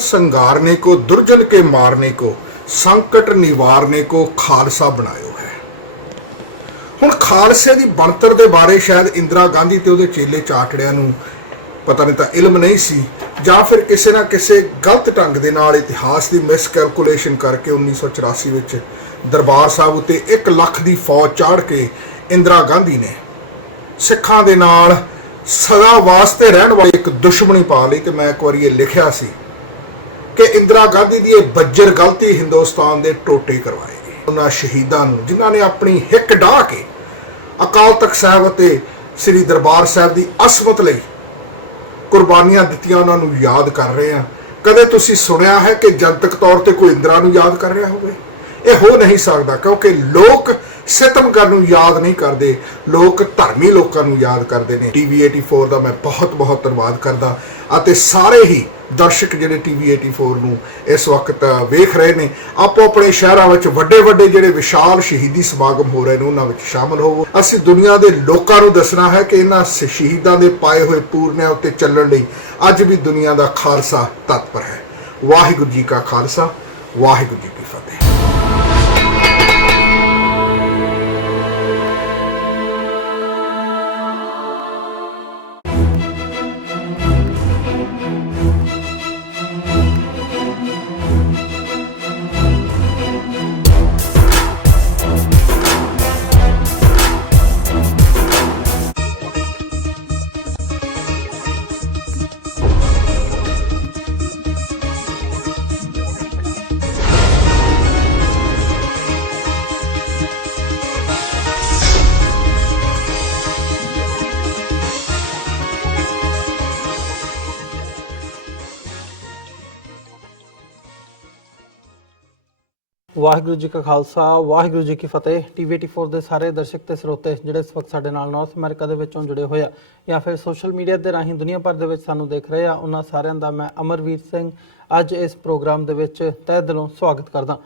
संगारने को, दुर्जन के मारने को, संकट निवारने को खालसा बनायो है। हुण खालसे की बनतर के बारे शायद इंदिरा गांधी ते उहदे चेले चाटड़ियां नूं पता नहीं तो इल्म नहीं सी, जां फिर किसी ना किसी गलत ढंग दे नाल इतिहास की मिसकैलकुलेशन करके 1984 विच दरबार साहब उत्ते 1 लाख की फौज चाड़ के इंदिरा गांधी ने सिखां दे नाल सदा वास्ते रहने वाली एक दुश्मनी पा ली। तो मैं एक बार ये लिखिया सी कि इंदिरा गांधी की यह बज्जर गलती हिंदुस्तान के टोटे करवाएगी। उन्होंने शहीदों नूं जिन्होंने अपनी हिक डाह के अकाल तख्त साहब ते श्री दरबार साहब की असमत लई कुर्बानियां दित्तियां, उन्होंने याद कर रहे हैं। कदे तुसी सुनिया है कि जनतक तौर पर कोई इंदिरा नूं याद कर रहा होवे? यह हो नहीं सकता, क्योंकि लोग सितमगर नूं याद नहीं करते, लोग धर्मी लोगों नूं याद करते हैं। TV 84 का मैं बहुत बहुत धन्यवाद करदा अते सारे ही दर्शक जिहड़े TV 84 नूं इस वक्त वेख रहे हैं, आपो अपने शहरों में वड्डे वड्डे जिहड़े विशाल शहीदी समागम हो रहे हैं उन्हां विच शामिल होवो। असीं दुनिया के लोगों नूं दसना है कि इन्हां शहीदों के पाए हुए पूरनिਆਂ उत्ते ਚੱਲਣ ਲਈ अज भी दुनिया का खालसा तत्पर है। वाहिगुरू जी का खालसा, वाहिगुरू जी की फतेह। ਵਾਹਿਗੁਰੂ ਜੀ ਕਾ ਖਾਲਸਾ, ਵਾਹਿਗੁਰੂ ਜੀ ਕੀ ਫਤਿਹ। TV 84 ਦੇ ਸਾਰੇ ਦਰਸ਼ਕ ਤੇ ਸਰੋਤੇ ਜਿਹੜੇ ਇਸ ਵਕਤ ਸਾਡੇ ਨਾਲ ਨਾਰਥ ਅਮਰੀਕਾ ਦੇ ਵਿੱਚੋਂ ਜੁੜੇ ਹੋਏ ਆ ਜਾਂ ਫਿਰ ਸੋਸ਼ਲ ਮੀਡੀਆ ਦੇ ਰਾਹੀਂ ਦੁਨੀਆ ਭਰ ਦੇ ਵਿੱਚ ਸਾਨੂੰ ਦੇਖ ਰਹੇ ਆ, ਉਹਨਾਂ ਸਾਰਿਆਂ ਦਾ ਮੈਂ ਅਮਰਵੀਰ ਸਿੰਘ ਅੱਜ ਇਸ ਪ੍ਰੋਗਰਾਮ ਦੇ ਵਿੱਚ ਤਹਿ ਦਿਲੋਂ ਸਵਾਗਤ ਕਰਦਾ।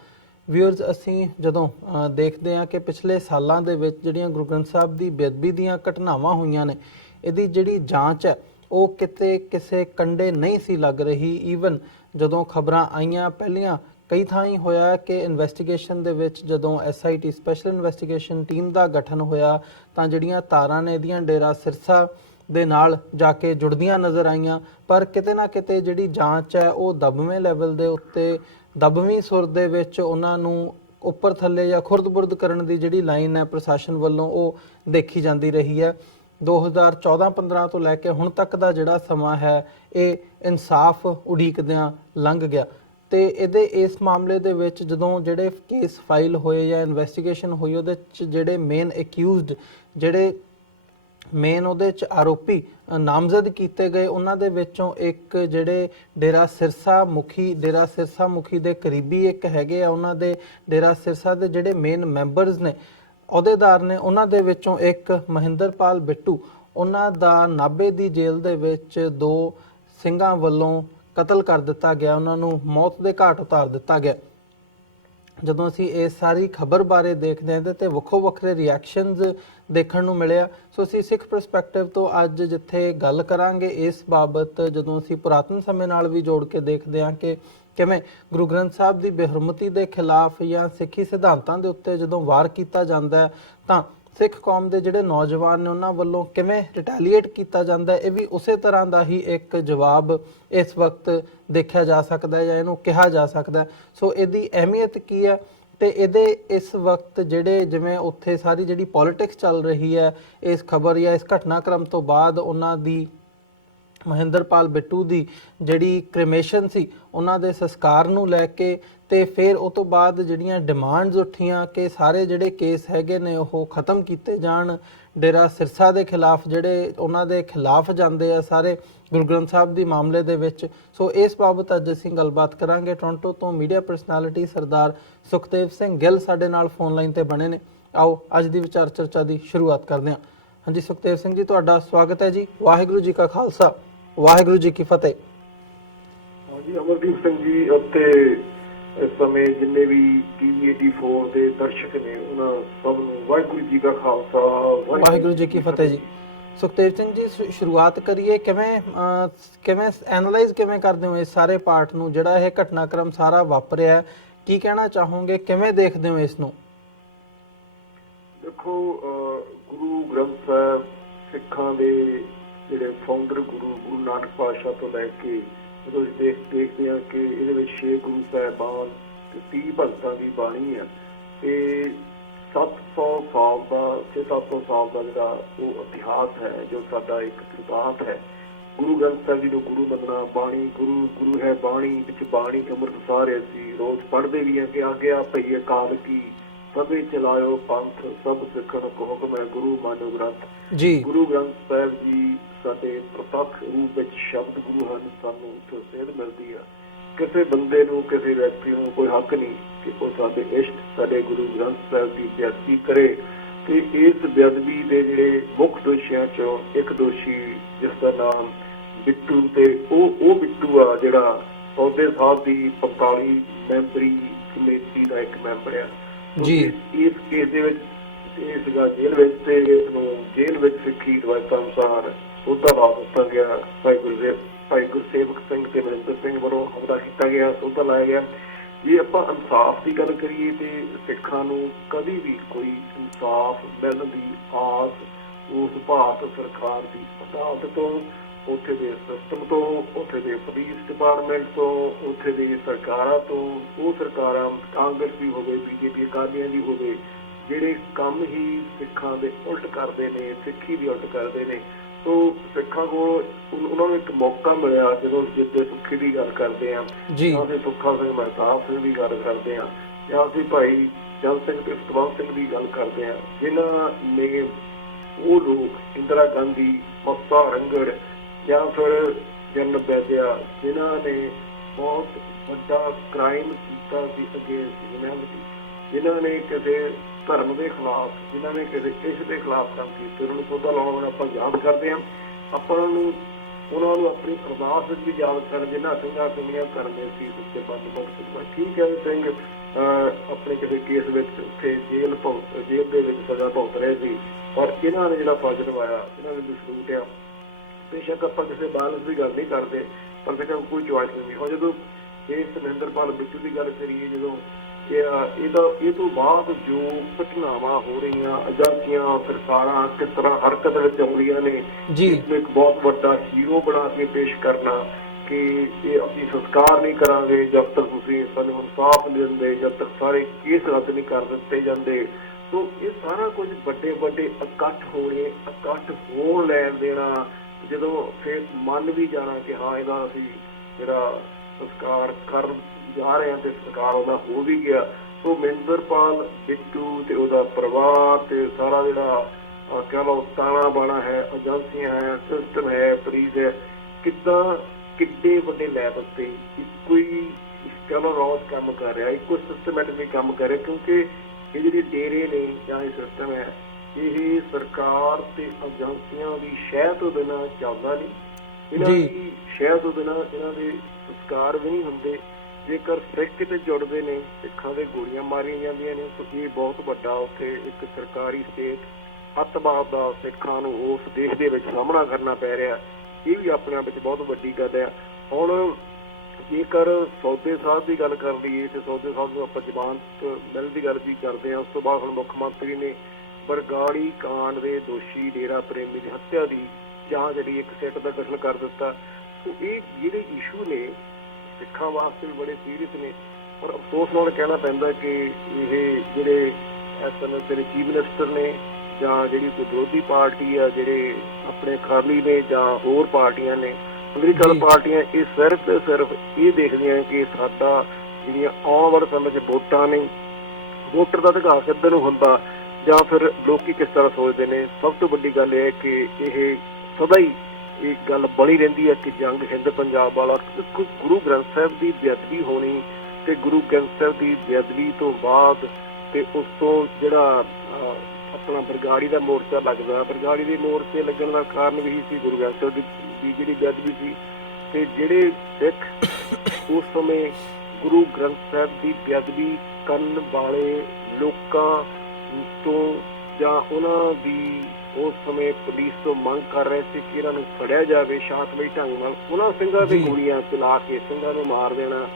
ਵਿਊਅਰਸ, ਅਸੀਂ ਜਦੋਂ ਦੇਖਦੇ ਹਾਂ ਕਿ ਪਿਛਲੇ ਸਾਲਾਂ ਦੇ ਵਿੱਚ ਜਿਹੜੀਆਂ ਗੁਰੂ ਗ੍ਰੰਥ ਸਾਹਿਬ ਦੀ ਬੇਅਦਬੀ ਦੀਆਂ ਘਟਨਾਵਾਂ ਹੋਈਆਂ ਨੇ, ਇਹਦੀ ਜਿਹੜੀ ਜਾਂਚ ਹੈ ਉਹ ਕਿਤੇ ਕਿਸੇ ਕੰਡੇ ਨਹੀਂ ਸੀ ਲੱਗ ਰਹੀ। ਈਵਨ ਜਦੋਂ ਖਬਰਾਂ ਆਈਆਂ ਪਹਿਲੀਆਂ ਕਈ ਥਾਈਂ ਹੋਇਆ ਕਿ ਇਨਵੈਸਟੀਗੇਸ਼ਨ ਦੇ ਵਿੱਚ ਜਦੋਂ SIT ਸਪੈਸ਼ਲ ਇਨਵੈਸਟੀਗੇਸ਼ਨ ਟੀਮ ਦਾ ਗਠਨ ਹੋਇਆ ਤਾਂ ਜਿਹੜੀਆਂ ਤਾਰਾਂ ਨੇ ਇਹਦੀਆਂ ਡੇਰਾ ਸਿਰਸਾ ਦੇ ਨਾਲ ਜਾ ਕੇ ਜੁੜਦੀਆਂ ਨਜ਼ਰ ਆਈਆਂ, ਪਰ ਕਿਤੇ ਨਾ ਕਿਤੇ ਜਿਹੜੀ ਜਾਂਚ ਹੈ ਉਹ ਦਬਵੇਂ ਲੈਵਲ ਦੇ ਉੱਤੇ ਦਬਵੀਂ ਸੁਰ ਦੇ ਵਿੱਚ ਉਹਨਾਂ ਨੂੰ ਉੱਪਰ ਥੱਲੇ ਜਾਂ ਖੁਰਦ-ਬੁਰਦ ਕਰਨ ਦੀ ਜਿਹੜੀ ਲਾਈਨ ਹੈ ਪ੍ਰਸ਼ਾਸਨ ਵੱਲੋਂ ਉਹ ਦੇਖੀ ਜਾਂਦੀ ਰਹੀ ਹੈ। 2014-15 ਤੋਂ ਲੈ ਕੇ ਹੁਣ ਤੱਕ ਦਾ ਜਿਹੜਾ ਸਮਾਂ ਹੈ ਇਹ ਇਨਸਾਫ ਉਡੀਕਦਿਆਂ ਲੰਘ ਗਿਆ ਤੇ ਇਹਦੇ ਇਸ ਮਾਮਲੇ ਦੇ ਵਿੱਚ ਜਦੋਂ ਜਿਹੜੇ ਕੇਸ ਫਾਈਲ ਹੋਏ ਜਾਂ ਇਨਵੈਸਟੀਗੇਸ਼ਨ ਹੋਈ ਉਹਦੇ 'ਚ ਜਿਹੜੇ ਮੇਨ ਅਕਿਊਜ਼ਡ ਜਿਹੜੇ ਮੇਨ ਉਹਦੇ 'ਚ ਆਰੋਪੀ ਨਾਮਜ਼ਦ ਕੀਤੇ ਗਏ ਉਹਨਾਂ ਦੇ ਵਿੱਚੋਂ ਇੱਕ ਜਿਹੜੇ ਡੇਰਾ ਸਿਰਸਾ ਮੁਖੀ ਦੇ ਕਰੀਬੀ ਇੱਕ ਹੈਗੇ ਆ, ਉਹਨਾਂ ਦੇ ਡੇਰਾ ਸਿਰਸਾ ਦੇ ਜਿਹੜੇ ਮੇਨ ਮੈਂਬਰਸ ਨੇ, ਅਹੁਦੇਦਾਰ ਨੇ, ਉਹਨਾਂ ਦੇ ਵਿੱਚੋਂ ਇੱਕ ਮਹਿੰਦਰਪਾਲ ਬਿੱਟੂ, ਉਹਨਾਂ ਦਾ ਨਾਭੇ ਦੀ ਜੇਲ੍ਹ ਦੇ ਵਿੱਚ 2 ਸਿੰਘਾਂ ਵੱਲੋਂ ਕਤਲ ਕਰ ਦਿੱਤਾ ਗਿਆ, ਉਹਨਾਂ ਨੂੰ ਮੌਤ ਦੇ ਘਾਟ ਉਤਾਰ ਦਿੱਤਾ ਗਿਆ। ਜਦੋਂ ਅਸੀਂ ਇਸ ਸਾਰੀ ਖਬਰ ਬਾਰੇ ਦੇਖਦੇ ਹਾਂ ਇਹਦੇ ਤੇ ਵੱਖੋ ਵੱਖਰੇ ਰਿਐਕਸ਼ਨਸ ਦੇਖਣ ਨੂੰ ਮਿਲਿਆ। ਸੋ ਅਸੀਂ ਸਿੱਖ ਪਰਸਪੈਕਟਿਵ ਤੋਂ ਅੱਜ ਜਿੱਥੇ ਗੱਲ ਕਰਾਂਗੇ ਇਸ ਬਾਬਤ, ਜਦੋਂ ਅਸੀਂ ਪੁਰਾਤਨ ਸਮੇਂ ਨਾਲ ਵੀ ਜੋੜ ਕੇ ਦੇਖਦੇ ਹਾਂ ਕਿ ਕਿਵੇਂ ਗੁਰੂ ਗ੍ਰੰਥ ਸਾਹਿਬ ਦੀ ਬੇਹਰਮਤੀ ਦੇ ਖਿਲਾਫ ਜਾਂ ਸਿੱਖੀ ਸਿਧਾਂਤਾਂ ਦੇ ਉੱਤੇ ਜਦੋਂ ਵਾਰ ਕੀਤਾ ਜਾਂਦਾ ਤਾਂ ਸਿੱਖ ਕੌਮ ਦੇ ਜਿਹੜੇ ਨੌਜਵਾਨ ਨੇ ਉਹਨਾਂ ਵੱਲੋਂ ਕਿਵੇਂ ਰਿਟੈਲੀਏਟ ਕੀਤਾ ਜਾਂਦਾ, ਇਹ ਵੀ ਉਸੇ ਤਰ੍ਹਾਂ ਦਾ ਹੀ ਇੱਕ ਜਵਾਬ ਇਸ ਵਕਤ ਦੇਖਿਆ ਜਾ ਸਕਦਾ ਹੈ ਜਾਂ ਇਹਨੂੰ ਕਿਹਾ ਜਾ ਸਕਦਾ। ਸੋ ਇਹਦੀ ਅਹਿਮੀਅਤ ਕੀ ਹੈ ਤੇ ਇਹਦੇ ਇਸ ਵਕਤ ਜਿਹੜੇ ਜਿਵੇਂ ਉੱਥੇ ਸਾਰੀ ਜਿਹੜੀ ਪੋਲਿਟਿਕਸ ਚੱਲ ਰਹੀ ਹੈ ਇਸ ਖਬਰ ਜਾਂ ਇਸ ਘਟਨਾਕ੍ਰਮ ਤੋਂ ਬਾਅਦ ਉਹਨਾਂ ਦੀ ਮਹਿੰਦਰਪਾਲ ਬਿੱਟੂ ਦੀ ਜਿਹੜੀ ਕ੍ਰਿਮੇਸ਼ਨ ਸੀ ਉਹਨਾਂ ਦੇ ਸੰਸਕਾਰ ਨੂੰ ਲੈ ਕੇ ਤੇ ਫਿਰ ਉਹ ਤੋਂ ਬਾਅਦ ਜਿਹੜੀਆਂ ਡਿਮਾਂਡਸ ਉੱਠੀਆਂ ਕਿ ਸਾਰੇ ਜਿਹੜੇ ਕੇਸ ਹੈਗੇ ਨੇ ਉਹ ਖਤਮ ਕੀਤੇ ਜਾਣ, ਡੇਰਾ ਸਿਰਸਾ ਦੇ ਖਿਲਾਫ ਜਿਹੜੇ ਉਹਨਾਂ ਦੇ ਖਿਲਾਫ ਜਾਂਦੇ ਆ ਸਾਰੇ ਗੁਰੂ ਗ੍ਰੰਥ ਸਾਹਿਬ ਦੀ ਮਾਮਲੇ ਦੇ ਵਿੱਚ। ਸੋ ਇਸ ਬਾਬਤ ਅੱਜ ਅਸੀਂ ਗੱਲਬਾਤ ਕਰਾਂਗੇ। ਟੋਰਾਂਟੋ ਤੋਂ ਮੀਡੀਆ ਪਰਸਨੈਲਿਟੀ ਸਰਦਾਰ ਸੁਖਦੇਵ ਸਿੰਘ ਗਿੱਲ ਸਾਡੇ ਨਾਲ ਫੋਨ ਲਾਈਨ ਤੇ ਬਣੇ ਨੇ। ਆਓ ਅੱਜ ਦੀ ਵਿਚਾਰ ਚਰਚਾ ਦੀ ਸ਼ੁਰੂਆਤ ਕਰਦੇ ਹਾਂ। ਹਾਂਜੀ ਸੁਖਦੇਵ ਸਿੰਘ ਜੀ, ਤੁਹਾਡਾ ਸਵਾਗਤ ਹੈ ਜੀ। ਵਾਹਿਗੁਰੂ ਜੀ ਕਾ ਖਾਲਸਾ, ਵਾਹਿਗੁਰੂ ਜੀ ਕੀ ਫਤਿਹ। ਹਾਂਜੀ ਅਮਰਦੀਪ ਸਿੰਘ ਜੀ ਅਤੇ ਇਸ ਸਮੇਂ ਜਿੰਨੇ ਵੀ TV 84 ਦੇ ਦਰਸ਼ਕ ਨੇ ਉਹਨਾਂ ਸਭ ਨੂੰ ਵਾਹਿਗੁਰੂ ਜੀ ਕਾ ਖਾਲਸਾ, ਵਾਹਿਗੁਰੂ ਜੀ ਕੀ ਫਤਿਹ ਜੀ। ਸੁਖਦੇਵ ਸਿੰਘ ਜੀ, ਸ਼ੁਰੂਆਤ ਕਰੀਏ ਕਿਵੇਂ ਐਨਾਲਾਈਜ਼ ਕਿਵੇਂ ਕਰਦੇ ਹੋ ਇਸ ਸਾਰੇ ਪਾਰਟ ਨੂੰ, ਜਿਹੜਾ ਇਹ ਘਟਨਾਕ੍ਰਮ ਸਾਰਾ ਵਾਪਰਿਆ ਹੈ? ਕੀ ਕਹਿਣਾ ਚਾਹੋਗੇ, ਕਿਵੇਂ ਦੇਖਦੇ ਹੋ ਇਸ ਨੂੰ? ਦੇਖੋ, ਗੁਰੂ ਗ੍ਰੰਥ ਸਾਹਿਬ ਸਿੱਖਾਂ ਦੇ ਜਿਹੜੇ ਫਾਊਂਡਰ ਗੁਰੂ ਨਾਨਕ ਪਾਤਸ਼ਾਹ ਤੋਂ ਲੈ ਕੇ ਜਦੋਂ ਦੇਖਦੇ ਹਾਂ ਕਿ ਇਹਦੇ ਵਿੱਚ 6 ਗੁਰੂ ਸਾਹਿਬਾਨ ਤੇ 30 ਭਗਤਾਂ ਦੀ ਬਾਣੀ ਆ ਤੇ 700 ਸਾਲ ਦਾ 600-700 ਸਾਲ ਦਾ ਜਿਹੜਾ ਉਹ ਇਤਿਹਾਸ ਹੈ, ਜੋ ਸਾਡਾ ਇੱਕ ਸਿਧਾਂਤ ਹੈ। ਗੁਰੂ ਗ੍ਰੰਥ ਸਾਹਿਬ ਜੀ ਨੂੰ ਗੁਰੂ ਮੰਨਣਾ, ਬਾਣੀ ਗੁਰੂ ਹੈ, ਬਾਣੀ ਵਿੱਚ ਬਾਣੀ ਅੰਮ੍ਰਿਤ ਸਾਰੇ ਅਸੀਂ ਰੋਜ਼ ਪੜ੍ਹਦੇ ਵੀ ਹਾਂ ਕਿ ਆਗਿਆ ਪਈ ਅਕਾਲ ਕੀ ਸਭੇ ਚਲਾਇਓ ਪੰਥ ਸਭ ਸਿੱਖਣ ਕੋ ਹੁਕਮ ਹੈ ਗੁਰੂ ਮਾਨੋ ਗ੍ਰੰਥ ਜੀ। ਗੁਰੂ ਗ੍ਰੰਥ ਸਾਹਿਬ ਜੀ ਸਾਡੇ ਪ੍ਰਤੱਖ ਰੂਪ ਵਿੱਚ ਸ਼ਬਦ ਗੁਰੂ ਹਨ। ਸਾਨੂੰ ਉੱਥੋਂ ਸੇਧ ਮਿਲਦੀ ਆ। ਕਿਸੇ ਬੰਦੇ ਨੂੰ, ਕਿਸੇ ਵਿਅਕਤੀ ਨੂੰ ਕੋਈ ਹੱਕ ਨਹੀਂ ਕਿ ਉਹ ਸਾਡੇ ਇਸ਼ਟ ਸਾਡੇ ਗੁਰੂ ਗ੍ਰੰਥ ਸਾਹਿਬ ਦੀ ਬੇਅਦਬੀ ਕਰੇ। ਤੇ ਇਸ ਬੇਅਦਬੀ ਦੇ ਜਿਹੜੇ ਮੁੱਖ ਦੋਸ਼ੀਆਂ ਚੋਂ ਇੱਕ ਦੋਸ਼ੀ ਜਿਸ ਦਾ ਨਾਮ ਬਿੱਟੂ ਤੇ ਉਹ ਬਿੱਟੂ ਆ ਜਿਹੜਾ ਸੌਦੇ ਸਾਹਿਬ ਦੀ 45 ਮੈਂਬਰੀ ਕਮੇਟੀ ਦਾ ਇੱਕ ਮੈਂਬਰ ਆ ਜੀ। ਇਸ ਕੇਸ ਦੇ ਵਿੱਚ ਇਹ ਸੀਗਾ ਜੇਲ੍ਹ ਵਿੱਚ ਤੇ ਇਸ ਨੂੰ ਜੇਲ੍ਹ ਵਿੱਚ ਸਿੱਖੀ ਰਵਾਇਤਾਂ ਅਨੁਸਾਰ ਸੋਧਾ ਲਾ ਦਿੱਤਾ ਗਿਆ। ਭਾਈ ਗੁਰਸੇਵਕ ਸਿੰਘ ਤੇ ਮਨਿੰਦਰ ਸਿੰਘ ਵੱਲੋਂ ਹਮਲਾ ਕੀਤਾ ਗਿਆ, ਸੋਧਾ ਲਾਇਆ ਗਿਆ। ਜੇ ਆਪਾਂ ਇਨਸਾਫ ਦੀ ਗੱਲ ਕਰੀਏ ਤੇ ਸਿੱਖਾਂ ਨੂੰ ਕਦੀ ਵੀ ਕੋਈ ਇਨਸਾਫ ਮਿਲਣ ਦੀ ਆਸ ਉਸ ਭਾਰਤ ਸਰਕਾਰ ਦੀ ਅਦਾਲਤ ਤੋਂ, ਉੱਥੇ ਦੇ ਸਿਸਟਮ ਤੋਂ, ਉੱਥੇ ਦੇ ਪੁਲਿਸ ਡਿਪਾਰਟਮੈਂਟ ਤੋਂ, ਉੱਥੇ ਦੀ ਸਰਕਾਰਾਂ ਤੋਂ, ਉਹ ਸਰਕਾਰਾਂ ਕਾਂਗਰਸ ਦੀ ਹੋਵੇ, ਬੀਜੇਪੀ ਅਕਾਲੀਆਂ ਦੀ ਹੋਵੇ, ਜਿਹੜੇ ਕੰਮ ਹੀ ਸਿੱਖਾਂ ਦੇ ਉਲਟ ਕਰਦੇ ਨੇ, ਸਿੱਖੀ ਦੀ ਉਲਟ ਕਰਦੇ ਨੇ। ਸੋ ਸਿੱਖਾਂ ਕੋਲ ਉਹਨਾਂ ਨੂੰ ਇੱਕ ਮੌਕਾ ਮਿਲਿਆ ਜਦੋਂ ਜਿੱਦੇ ਸੁੱਖੀ ਦੀ ਗੱਲ ਕਰਦੇ ਆ, ਜਾਂ ਅਸੀਂ ਸੁੱਖਾ ਸਿੰਘ ਮਹਿਤਾਬ ਸਿੰਘ ਦੀ ਗੱਲ ਕਰਦੇ ਆ, ਜਾਂ ਅਸੀਂ ਭਾਈ ਜਨ ਸਿੰਘ ਤੇ ਸਤਵੰਤ ਸਿੰਘ ਦੀ ਗੱਲ ਕਰਦੇ ਆ, ਜਿਨ੍ਹਾਂ ਨੇ ਉਹ ਲੋਕ ਇੰਦਰਾ ਗਾਂਧੀ, ਮਸਤਾ ਰੰਗੜ ਜਾਂ ਫਿਰ ਜਨ ਬੈਦਿਆ, ਜਿਨ੍ਹਾਂ ਨੇ ਬਹੁਤ ਵੱਡਾ ਕ੍ਰਾਈਮ ਕੀਤਾ ਸੀ ਅਗੇਂਸਟ ਹਿਊਮੈਨਿਟੀ, ਜਿਨ੍ਹਾਂ ਨੇ ਕਿਸੇ ਧਰਮ ਦੇ ਖਿਲਾਫ, ਜਿਨ੍ਹਾਂ ਨੇ ਕਿਸੇ ਇਸ ਦੇ ਖਿਲਾਫ ਕੰਮ ਕੀਤੇ, ਉਹਨਾਂ ਨੂੰ ਸੋਧਾ ਲਾਉਣਾ ਆਪਾਂ ਯਾਦ ਕਰਦੇ ਹਾਂ। ਆਪਾਂ ਉਹਨਾਂ ਨੂੰ ਆਪਣੀ ਅਰਦਾਸ ਵਿੱਚ ਵੀ ਯਾਦ ਕਰ, ਜਿਨ੍ਹਾਂ ਸਿੰਘਾਂ ਸਿੰਘੀਆਂ ਕਰਦੇ ਸੀ ਉੱਤੇ ਬੰਦ ਠੀਕ ਹੈ। ਸਿੰਘ ਆਪਣੇ ਕਿਸੇ ਕੇਸ ਵਿੱਚ ਉੱਥੇ ਜੇਲ੍ਹ ਦੇ ਵਿੱਚ ਸਜ਼ਾ ਭੁਗਤ ਰਹੇ ਸੀ, ਪਰ ਇਹਨਾਂ ਨੇ ਜਿਹੜਾ ਫਰਜ਼ ਨਿਭਾਇਆ, ਇਹਨਾਂ ਨੇ ਸਲੂਟ ਆ। ਬੇਸ਼ੱਕ ਆਪਾਂ ਕਿਸੇ ਬਾਲਸ ਦੀ ਗੱਲ ਨਹੀਂ ਕਰਦੇ, ਪਰ ਸਿੱਖਾਂ ਕੋਈ ਚੁਆਇਸ ਨਹੀਂ। ਹੁਣ ਜਦੋਂ ਇਹ ਮਹਿੰਦਰਪਾਲ ਬਿੱਟੂ ਦੀ ਗੱਲ ਕਰੀਏ, ਜਦੋਂ ਇਹ ਤੋਂ ਬਾਅਦ ਜੋ ਘਟਨਾਵਾਂ ਹੋ ਰਹੀਆਂ, ਏਜੰਸੀਆਂ, ਸਰਕਾਰਾਂ ਕਿਸ ਤਰ੍ਹਾਂ ਹਰਕਤ ਵਿੱਚ ਆਉਂਦੀਆਂ ਨੇ, ਇੱਕ ਬਹੁਤ ਵੱਡਾ ਹੀਰੋ ਬਣਾ ਕੇ ਪੇਸ਼ ਕਰਨਾ ਕਿ ਇਹ ਅਸੀਂ ਸੰਸਕਾਰ ਨਹੀਂ ਕਰਾਂਗੇ ਜਦ ਤੱਕ ਤੁਸੀਂ ਸਾਨੂੰ ਇਨਸਾਫ ਨਹੀਂ ਦਿੰਦੇ, ਜਦ ਤੱਕ ਸਾਰੇ ਕੇਸ ਰੱਦ ਨਹੀਂ ਕਰ ਦਿੱਤੇ ਜਾਂਦੇ। ਸੋ ਇਹ ਸਾਰਾ ਕੁਝ ਵੱਡੇ ਵੱਡੇ ਇਕੱਠ ਹੋਣੇ, ਇਕੱਠ ਹੋਣ ਲੈਣ ਦੇਣਾ, ਜਦੋਂ ਫਿਰ ਮੰਨ ਵੀ ਜਾਣਾ ਕਿ ਹਾਂ ਇਹਦਾ ਅਸੀਂ ਜਿਹੜਾ ਸੰਸਕਾਰ ਕਰ ਜਾ ਰਹੇ ਹਾਂ ਤੇ ਸਰਕਾਰ ਉਹਦਾ ਹੋ ਵੀ ਗਿਆ। ਸੋ ਮਹਿੰਦਰਪਾਲ ਬਿੱਟੂ ਤੇ ਉਹਦਾ ਪਰਿਵਾਰ ਤੇ ਸਾਰਾ ਜਿਹੜਾ ਕਹਿ ਲਓ ਤਾਣਾ ਬਾਣਾ ਹੈ, ਏਜੰਸੀਆਂ ਹੈ, ਸਿਸਟਮ ਹੈ, ਪੁਲਿਸ ਹੈ, ਕਿੱਡੇ ਵੱਡੇ ਲੈਵਲ ਤੇ ਇੱਕੋ ਹੀ ਕਹਿ ਲਓ ਰੋਜ਼ ਕੰਮ ਕਰ ਰਿਹਾ, ਇੱਕੋ ਸਿਸਟਮੈਟਿਕਲੀ ਕੰਮ ਕਰ ਰਿਹਾ। ਕਿਉਂਕਿ ਇਹ ਜਿਹੜੇ ਡੇਰੇ ਨੇ ਜਾਂ ਇਹ ਸਿਸਟਮ ਹੈ, ਇਹ ਸਰਕਾਰ ਤੇ ਏਜੰਸੀਆਂ ਦੀ ਸ਼ਹਿ ਤੋਂ ਬਿਨਾਂ ਚੱਲਦਾ ਨਹੀਂ। ਇਹਨਾਂ ਦੀ ਸ਼ਹਿ ਤੋਂ ਬਿਨਾਂ ਇਹਨਾਂ ਦੇ ਸੰਸਕਾਰ ਵੀ ਨਹੀਂ ਹੁੰਦੇ। ਜੇਕਰ ਸਿੱਖ ਕਿਤੇ ਜੁੜਦੇ ਨੇ, ਸਿੱਖਾਂ ਦੇ ਗੋਲੀਆਂ ਮਾਰੀਆਂ ਜਾਂਦੀਆਂ ਨੇ। ਸੋ ਇਹ ਬਹੁਤ ਵੱਡਾ ਉੱਥੇ ਇੱਕ ਸਰਕਾਰੀ ਸਟੇਟ ਅੱਤਵਾਦ ਦਾ ਸਿੱਖਾਂ ਨੂੰ ਉਸ ਦੇਸ਼ ਦੇ ਵਿੱਚ ਸਾਹਮਣਾ ਕਰਨਾ ਪੈ ਰਿਹਾ। ਇਹ ਵੀ ਆਪਣੇ ਆਪ ਵਿੱਚ ਬਹੁਤ ਵੱਡੀ ਗੱਲ ਹੈ। ਹੁਣ ਜੇਕਰ ਸੌਦੇ ਸਾਹਿਬ ਦੀ ਗੱਲ ਕਰ ਲਈਏ ਤੇ ਸੌਦੇ ਸਾਹਿਬ ਨੂੰ ਆਪਾਂ ਜ਼ਮਾਨਤ ਮਿਲਣ ਦੀ ਗੱਲ ਵੀ ਕਰਦੇ ਹਾਂ। ਉਸ ਤੋਂ ਬਾਅਦ ਹੁਣ ਮੁੱਖ ਮੰਤਰੀ ਨੇ ਬਰਗਾੜੀ ਕਾਂਡ ਦੇ ਦੋਸ਼ੀ ਡੇਰਾ ਪ੍ਰੇਮੀ ਦੀ ਹੱਤਿਆ ਦੀ ਜਾਂਚ ਜਿਹੜੀ ਇੱਕ ਸਿੱਟ ਦਾ ਗਠਨ ਕਰ ਦਿੱਤਾ। ਸੋ ਇਹ ਜਿਹੜੇ ਇਸ਼ੂ ਨੇ ਸਿੱਖਾਂ ਵਾਸਤੇ ਵੀ ਬੜੇ ਸੀਰੀਅਸ ਨੇ। ਪਰ ਅਫਸੋਸ ਨਾਲ ਕਹਿਣਾ ਪੈਂਦਾ ਕਿ ਇਹ ਜਿਹੜੇ ਇਸ ਸਮੇਂ ਤੇਰੇ ਚੀਫ ਮਿਨਿਸਟਰ ਨੇ ਜਾਂ ਜਿਹੜੀ ਵਿਰੋਧੀ ਪਾਰਟੀ ਆ, ਜਿਹੜੇ ਆਪਣੇ ਅਕਾਲੀ ਨੇ ਜਾਂ ਹੋਰ ਪਾਰਟੀਆਂ ਨੇ, ਪੋਲੀਟੀਕਲ ਪਾਰਟੀਆਂ, ਇਹ ਸਿਰਫ ਤੇ ਸਿਰਫ ਇਹ ਦੇਖਦੀਆਂ ਕਿ ਸਾਡਾ ਜਿਹੜੀਆਂ ਆਉਣ ਵਾਲੇ ਸਮੇਂ 'ਚ ਵੋਟਾਂ ਨੇ, ਵੋਟਰ ਦਾ ਅਧਿਕਾਰ ਕਿੱਧਰ ਨੂੰ ਹੁੰਦਾ ਜਾਂ ਫਿਰ ਲੋਕੀ ਕਿਸ ਤਰ੍ਹਾਂ ਸੋਚਦੇ ਨੇ। ਸਭ ਤੋਂ ਵੱਡੀ ਗੱਲ ਇਹ ਹੈ ਕਿ ਇਹ ਸਦਾ ਹੀ ਇਹ ਗੱਲ ਬਣੀ ਰਹਿੰਦੀ ਹੈ ਕਿ ਜੰਗ ਹਿੰਦ ਪੰਜਾਬ ਵਾਲਾ ਗੁਰੂ ਗ੍ਰੰਥ ਸਾਹਿਬ ਦੀ ਬੇਅਦਬੀ ਹੋਣੀ ਤੇ ਗੁਰੂ ਗ੍ਰੰਥ ਸਾਹਿਬ ਦੀ ਬੇਅਦਬੀ ਤੋਂ ਬਾਅਦ ਤੇ ਉਸ ਤੋਂ ਜਿਹੜਾ ਆਪਣਾ ਬਰਗਾੜੀ ਦਾ ਮੋਰਚਾ ਲੱਗਦਾ, ਬਰਗਾੜੀ ਦੇ ਮੋਰਚੇ ਲੱਗਣ ਦਾ ਕਾਰਨ ਵੀ ਸੀ ਗੁਰੂ ਗ੍ਰੰਥ ਸਾਹਿਬ ਦੀ ਜਿਹੜੀ ਬੇਅਦਬੀ ਸੀ। ਤੇ ਜਿਹੜੇ ਸਿੱਖ ਉਸ ਸਮੇਂ ਗੁਰੂ ਗ੍ਰੰਥ ਸਾਹਿਬ ਦੀ ਬੇਅਦਬੀ ਕਰਨ ਵਾਲੇ ਲੋਕਾਂ ਤੋਂ ਜਾਂ ਉਹਨਾਂ ਦੀ ਉਸ ਸਮੇਂ ਪੁਲਿਸ ਤੋਂ ਮੰਗ ਕਰ ਰਹੇ ਸੀ ਕਿ ਇਹਨਾਂ ਨੂੰ ਫੜਿਆ ਜਾਵੇ ਸ਼ਾਂਤਮਈ ਢੰਗ ਨਾਲ। ਉਹਨਾਂ ਸਿੰਘਾਂ ਤੇ ਜੀ। ਗੋਲੀਆਂ ਚਲਾ ਕੇ ਸਿੰਘਾਂ ਨੂੰ ਮਾਰ ਦੇਣਾ,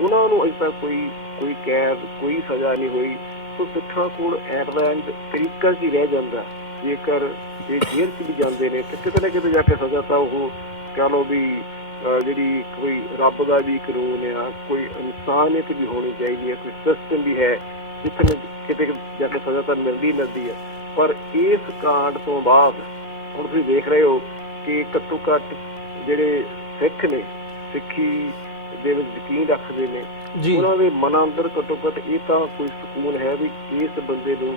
ਉਹਨਾਂ ਨੂੰ ਅਜੇ ਤੱਕ ਕੋਈ ਕੈਦ, ਕੋਈ ਸਜ਼ਾ ਨਹੀਂ ਹੋਈ। ਸੋ ਸਿੱਖਾਂ ਕੋਲ ਐਟ ਦਾ ਐਂਡ ਤਰੀਕਾ ਹੀ ਰਹਿ ਜਾਂਦਾ, ਜੇਕਰ ਇਹ ਜੇਲ੍ਹ 'ਚ ਵੀ ਜਾਂਦੇ ਨੇ ਤੇ ਕਿਤੇ ਨਾ ਕਿਤੇ ਜਾ ਕੇ ਸਜ਼ਾ ਤਾਂ ਉਹ ਕਹਿ ਲਓ ਵੀ ਜਿਹੜੀ ਕੋਈ ਰੱਬ ਦਾ ਵੀ ਕਾਨੂੰਨ ਆ, ਕੋਈ ਇਨਸਾਨੀਅਤ ਵੀ ਹੋਣੀ ਚਾਹੀਦੀ ਹੈ, ਕੋਈ ਸਿਸਟਮ ਵੀ ਹੈ ਜਿੱਥੇ ਨਾ ਕਿਤੇ ਜਾ ਕੇ ਸਜ਼ਾ ਤਾਂ ਮਿਲਦੀ ਹੈ। ਪਰ ਇਸ ਕਾਂਡ ਤੋਂ ਬਾਅਦ ਹੁਣ ਤੁਸੀਂ ਦੇਖ ਰਹੇ ਹੋ ਕਿ ਘੱਟੋ ਘੱਟ ਜਿਹੜੇ ਸਿੱਖ ਨੇ, ਸਿੱਖੀ ਦੇ ਵਿੱਚ ਯਕੀਨ ਰੱਖਦੇ ਨੇ, ਜੀ। ਉਹਨਾਂ ਦੇ ਮਨਾਂ ਅੰਦਰ ਘੱਟੋ ਘੱਟ ਇਹ ਤਾਂ ਕੋਈ ਸਕੂਨ ਹੈ ਵੀ ਇਸ ਬੰਦੇ ਨੂੰ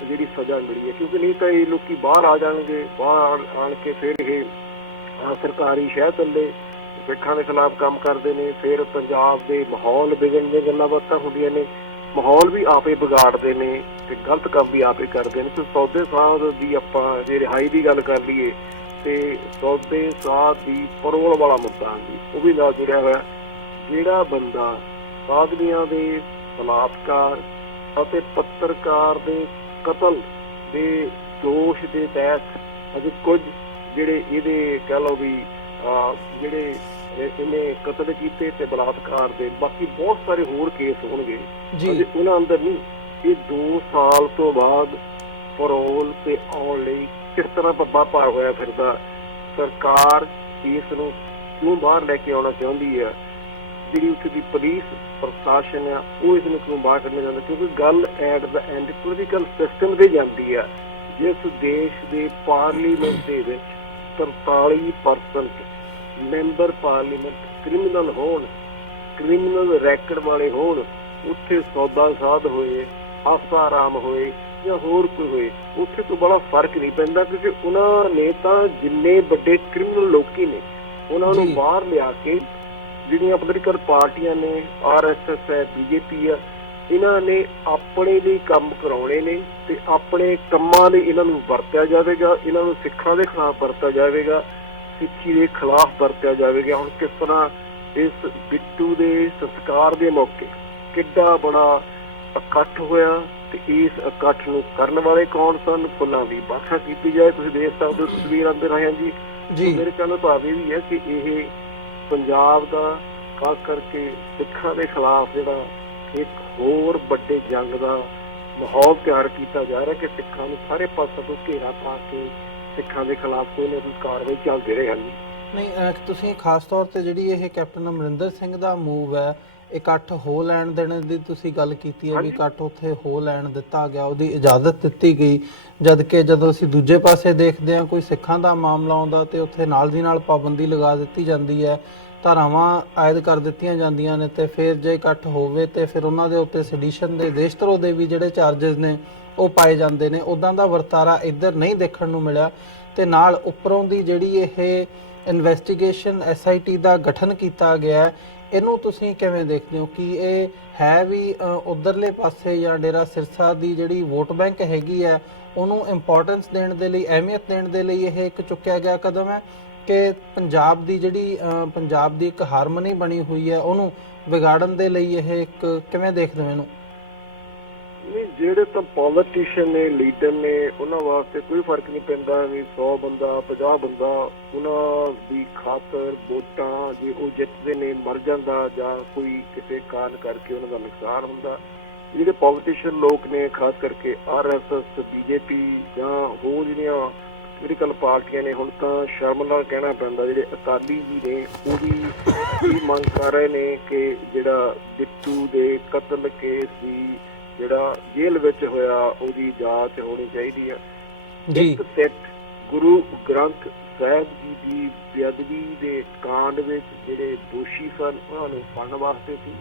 ਜਿਹੜੀ ਸਜ਼ਾ ਮਿਲੀ ਹੈ। ਕਿਉਂਕਿ ਨਹੀਂ ਤਾਂ ਇਹ ਲੋਕੀ ਬਾਹਰ ਆ ਜਾਣਗੇ, ਬਾਹਰ ਆਣ ਕੇ ਫਿਰ ਇਹ ਸਰਕਾਰੀ ਸ਼ਹਿ ਥੱਲੇ ਸਿੱਖਾਂ ਦੇ ਖਿਲਾਫ ਕੰਮ ਕਰਦੇ ਨੇ, ਫਿਰ ਪੰਜਾਬ ਦੇ ਮਾਹੌਲ ਵਿਗੜਨ ਦੀਆਂ ਗੱਲਾਂ ਬਾਤਾਂ ਹੁੰਦੀਆਂ ਨੇ, ਮਾਹੌਲ ਵੀ ਆਪੇ ਵਿਗਾੜਦੇ ਨੇ ਤੇ ਗਲਤ ਕੰਮ ਵੀ ਆਪੇ ਕਰਦੇ ਨੇ। ਤੇ ਸੌਦੇ ਸਾਧ ਦੀ ਆਪਾਂ ਜੇ ਰਿਹਾਈ ਦੀ ਗੱਲ ਕਰ ਲਈਏ ਤੇ ਸੌਦੇ ਸਾਧ ਦੀ ਪਰੋਲ ਵਾਲਾ ਮੁੱਦਾ ਜੀ ਉਹ ਵੀ ਨਾਲ ਜੁੜਿਆ ਹੋਇਆ। ਜਿਹੜਾ ਬੰਦਾ ਸਾਧਵੀਆਂ ਦੇ ਬਲਾਤਕਾਰ ਅਤੇ ਪੱਤਰਕਾਰ ਦੇ ਕਤਲ ਦੇ ਦੋਸ਼ ਦੇ ਤਹਿਤ ਅਜੇ ਕੁਝ ਜਿਹੜੇ ਇਹਦੇ ਕਹਿ ਲਓ ਵੀ ਜਿਹੜੇ ਇਹਨੇ ਕਤਲ ਕੀਤੇ ਤੇ ਬਲਾਤਕਾਰ ਦੇ, ਬਾਕੀ ਬਹੁਤ ਸਾਰੇ ਹੋਰ ਕੇਸ ਹੋਣਗੇ ਅਜੇ ਉਹਨਾਂ ਅੰਦਰ ਨਹੀਂ। ਇਹ 2 ਸਾਲ ਤੋਂ ਬਾਅਦ ਪਰੋਲ ਤੇ ਆਉਣ ਲਈ ਕਿਸ ਤਰ੍ਹਾਂ ਪੱਬਾ ਭਾਰ ਹੋਇਆ ਫਿਰਦਾ। ਸਰਕਾਰ ਇਸ ਨੂੰ ਕਿਉਂ ਬਾਹਰ ਲੈ ਕੇ ਆਉਣਾ ਚਾਹੁੰਦੀ ਹੈ, ਜਿਹੜੀ ਉੱਥੇ ਦੀ ਪੁਲਿਸ ਪ੍ਰਸ਼ਾਸਨ ਆ ਉਹ ਇਸ ਨੂੰ ਕਿਉਂ ਬਾਹਰ ਕੱਢਣਾ ਚਾਹੁੰਦਾ? ਕਿਉਂਕਿ ਗੱਲ at the and political system ਤੇ ਜਾਂਦੀ ਆ। ਜਿਸ ਦੇਸ਼ ਦੇ ਪਾਰਲੀਮੈਂਟ ਦੇ ਵਿੱਚ 43% ਮੈਂਬਰ ਪਾਰਲੀਮੈਂਟ ਕ੍ਰਿਮੀਨਲ ਹੋਣ, ਕ੍ਰਿਮੀਨਲ ਰੈਕਡ ਵਾਲੇ ਹੋਣ, ਉੱਥੇ ਸੌਦਾ ਸਾਧ ਹੋਏ, ਆਸਾਰਾਮ ਹੋਏ ਜਾਂ ਹੋਰ ਕੋਈ ਹੋਏ, ਉੱਥੇ ਤੋਂ ਬੜਾ ਫਰਕ ਨਹੀਂ ਪੈਂਦਾ। ਕਿਉਂਕਿ ਉਹਨਾਂ ਨੇ ਤਾਂ ਜਿੰਨੇ ਵੱਡੇ ਕ੍ਰਿਮੀਨਲ ਲੋਕੀ ਨੇ ਉਹਨਾਂ ਨੂੰ ਬਾਹਰ ਲਿਆ ਕੇ ਜਿਹੜੀਆਂ ਪੋਲੀਟੀਕਲ ਪਾਰਟੀਆਂ ਨੇ, RSS ਹੈ, BJP ਆ, ਇਹਨਾਂ ਨੇ ਆਪਣੇ ਲਈ ਕੰਮ ਕਰਾਉਣੇ ਨੇ ਤੇ ਆਪਣੇ ਕੰਮਾਂ ਲਈ ਇਹਨਾਂ ਨੂੰ ਵਰਤਿਆ ਜਾਵੇਗਾ। ਇਹਨਾਂ ਨੂੰ ਸਿੱਖਾਂ ਦੇ ਖਿਲਾਫ ਵਰਤਿਆ ਜਾਵੇਗਾ, ਸਿੱਖੀ ਦੇ ਖਿਲਾਫ ਵਰਤਿਆ ਜਾਵੇਗਾ। ਹੁਣ ਕਿਸ ਤਰ੍ਹਾਂ ਇਸ ਬਿੱਟੂ ਦੇ ਸੰਸਕਾਰ ਦੇ ਮੌਕੇ ਕਿੱਡਾ ਬੜਾ ਇਕੱਠ ਹੋਇਆ ਤੇ ਇਸ ਇਕੱਠ ਨੂੰ ਕਰਨ ਵਾਲੇ ਕੌਣ ਸਨ, ਫੁੱਲਾਂ ਦੀ ਵਰਖਾ ਕੀਤੀ ਜਾਏ। ਤੁਸੀਂ ਦੇਖ ਸਕਦੇ ਹੋ ਤਸਵੀਰ ਆਉਂਦੇ ਰਹੇ ਜੀ। ਮੇਰੇ ਕਹਿਣ ਦਾ ਭਾਵ ਇਹ ਵੀ ਹੈ ਕਿ ਇਹ ਪੰਜਾਬ ਦਾ ਖਾਸ ਕਰਕੇ ਸਿੱਖਾਂ ਦੇ ਖਿਲਾਫ ਜਿਹੜਾ ਇੱਕ ਹੋਰ ਵੱਡੇ ਜੰਗ ਦਾ ਮਾਹੌਲ ਤਿਆਰ ਕੀਤਾ ਜਾ ਰਿਹਾ ਕਿ ਸਿੱਖਾਂ ਨੂੰ ਸਾਰੇ ਪਾਸੇ ਤੋਂ ਘੇਰਾ ਪਾ ਕੇ ਸਿੱਖਾਂ ਦੇ ਖਿਲਾਫ ਕੋਈ ਨਾ ਕੋਈ ਕਾਰਵਾਈ ਚੱਲਦੇ ਰਹੇ ਹਨ। ਨਹੀਂ, ਤੁਸੀਂ ਖਾਸ ਤੌਰ ਤੇ ਜਿਹੜੀ ਇਹ ਕੈਪਟਨ ਅਮਰਿੰਦਰ ਸਿੰਘ ਦਾ ਮੂਵ ਹੈ, ਇਕੱਠ ਹੋ ਲੈਣ ਦੇਣ ਦੀ ਤੁਸੀਂ ਗੱਲ ਕੀਤੀ ਹੈ ਵੀ ਇਕੱਠ ਉੱਥੇ ਹੋ ਲੈਣ ਦਿੱਤਾ ਗਿਆ, ਉਹਦੀ ਇਜਾਜ਼ਤ ਦਿੱਤੀ ਗਈ, ਜਦ ਕਿ ਜਦੋਂ ਅਸੀਂ ਦੂਜੇ ਪਾਸੇ ਦੇਖਦੇ ਹਾਂ ਕੋਈ ਸਿੱਖਾਂ ਦਾ ਮਾਮਲਾ ਆਉਂਦਾ ਤੇ ਉੱਥੇ ਨਾਲ ਦੀ ਨਾਲ ਪਾਬੰਦੀ ਲਗਾ ਦਿੱਤੀ ਜਾਂਦੀ ਹੈ, ਧਾਰਾਵਾਂ ਆਇਦ ਕਰ ਦਿੱਤੀਆਂ ਜਾਂਦੀਆਂ ਨੇ ਤੇ ਫਿਰ ਜੇ ਇਕੱਠ ਹੋਵੇ ਤੇ ਫਿਰ ਉਹਨਾਂ ਦੇ ਉੱਤੇ ਸੈਡੀਸ਼ਨ ਦੇ, ਦੇਸ਼ ਧਰੋਹ ਦੇ ਵੀ ਜਿਹੜੇ ਚਾਰजेस ਨੇ ਉਹ ਪਾਏ ਜਾਂਦੇ ਨੇ। ਉੱਦਾਂ ਦਾ ਵਰਤਾਰਾ ਇੱਧਰ ਨਹੀਂ ਦੇਖਣ ਨੂੰ ਮਿਲਿਆ ਤੇ ਨਾਲ ਉੱਪਰੋਂ ਦੀ ਜਿਹੜੀ ਇਹ ਇਨਵੈਸਟੀਗੇਸ਼ਨ SIT ਦਾ ਗਠਨ ਕੀਤਾ ਗਿਆ, ਇਹਨੂੰ ਤੁਸੀਂ ਕਿਵੇਂ ਦੇਖਦੇ ਹੋ ਕਿ ਇਹ ਹੈ ਵੀ ਉਧਰਲੇ ਪਾਸੇ ਜਾਂ ਡੇਰਾ ਸਿਰਸਾ ਦੀ ਜਿਹੜੀ ਵੋਟ ਬੈਂਕ ਹੈਗੀ ਹੈ ਉਹਨੂੰ ਇੰਪੋਰਟੈਂਸ ਦੇਣ ਦੇ ਲਈ, ਅਹਿਮੀਅਤ ਦੇਣ ਦੇ ਲਈ ਇਹ ਇੱਕ ਚੁੱਕਿਆ ਗਿਆ ਕਦਮ ਹੈ ਕਿ ਪੰਜਾਬ ਦੀ ਜਿਹੜੀ ਪੰਜਾਬ ਦੀ ਇੱਕ ਹਾਰਮਨੀ ਬਣੀ ਹੋਈ ਹੈ ਉਹਨੂੰ ਵਿਗਾੜਨ ਦੇ ਲਈ ਇਹ ਇੱਕ ਕਿਵੇਂ ਦੇਖਦੇ ਹੋ ਇਹਨੂੰ? ਨਹੀਂ, ਜਿਹੜੇ ਤਾਂ ਪੋਲੀਟੀਸ਼ੀਅਨ ਨੇ, ਲੀਡਰ ਨੇ, ਉਹਨਾਂ ਵਾਸਤੇ ਕੋਈ ਫਰਕ ਨਹੀਂ ਪੈਂਦਾ ਵੀ 100 ਬੰਦਾ 50 ਬੰਦਾ ਉਹਨਾਂ ਦੀ ਖਾਤਰ ਵੋਟਾਂ ਜੇ ਉਹ ਜਿੱਤਦੇ ਨੇ ਮਰ ਜਾਂਦਾ ਜਾਂ ਕੋਈ ਕਿਸੇ ਕਾਰਨ ਕਰਕੇ ਉਹਨਾਂ ਦਾ ਨੁਕਸਾਨ ਹੁੰਦਾ। ਜਿਹੜੇ ਪੋਲੀਟੀਸ਼ੀਅਨ ਲੋਕ ਨੇ ਖਾਸ ਕਰਕੇ RSS, BJP ਜਾਂ ਹੋਰ ਜਿਹੜੀਆਂ ਪੋਲੀਟੀਕਲ ਪਾਰਟੀਆਂ ਨੇ, ਹੁਣ ਤਾਂ ਸ਼ਰਮ ਨਾਲ ਕਹਿਣਾ ਪੈਂਦਾ ਜਿਹੜੇ ਅਕਾਲੀ ਜੀ ਨੇ ਉਹ ਵੀ ਮੰਗ ਕਰ ਰਹੇ ਨੇ ਕਿ ਜਿਹੜਾ ਬਿੱਟੂ ਦੇ ਕਤਲ ਕੇਸ ਦੀ ਜਿਹੜਾ ਜੇਲ੍ਹ ਵਿੱਚ ਹੋਇਆ ਉਹਦੀ ਜਾਂਚ ਹੋਣੀ ਚਾਹੀਦੀ ਹੈ। ਇੱਕ ਸਿੱਖ ਗੁਰੂ ਗ੍ਰੰਥ ਸਾਹਿਬ ਜੀ ਦੀ ਬੇਅਦਬੀ ਦੇ ਕਾਂਡ ਵਿੱਚ ਜਿਹੜੇ ਦੋਸ਼ੀ ਸਨ ਉਹਨਾਂ ਨੂੰ ਫੜਨ ਵਾਸਤੇ ਸੀ,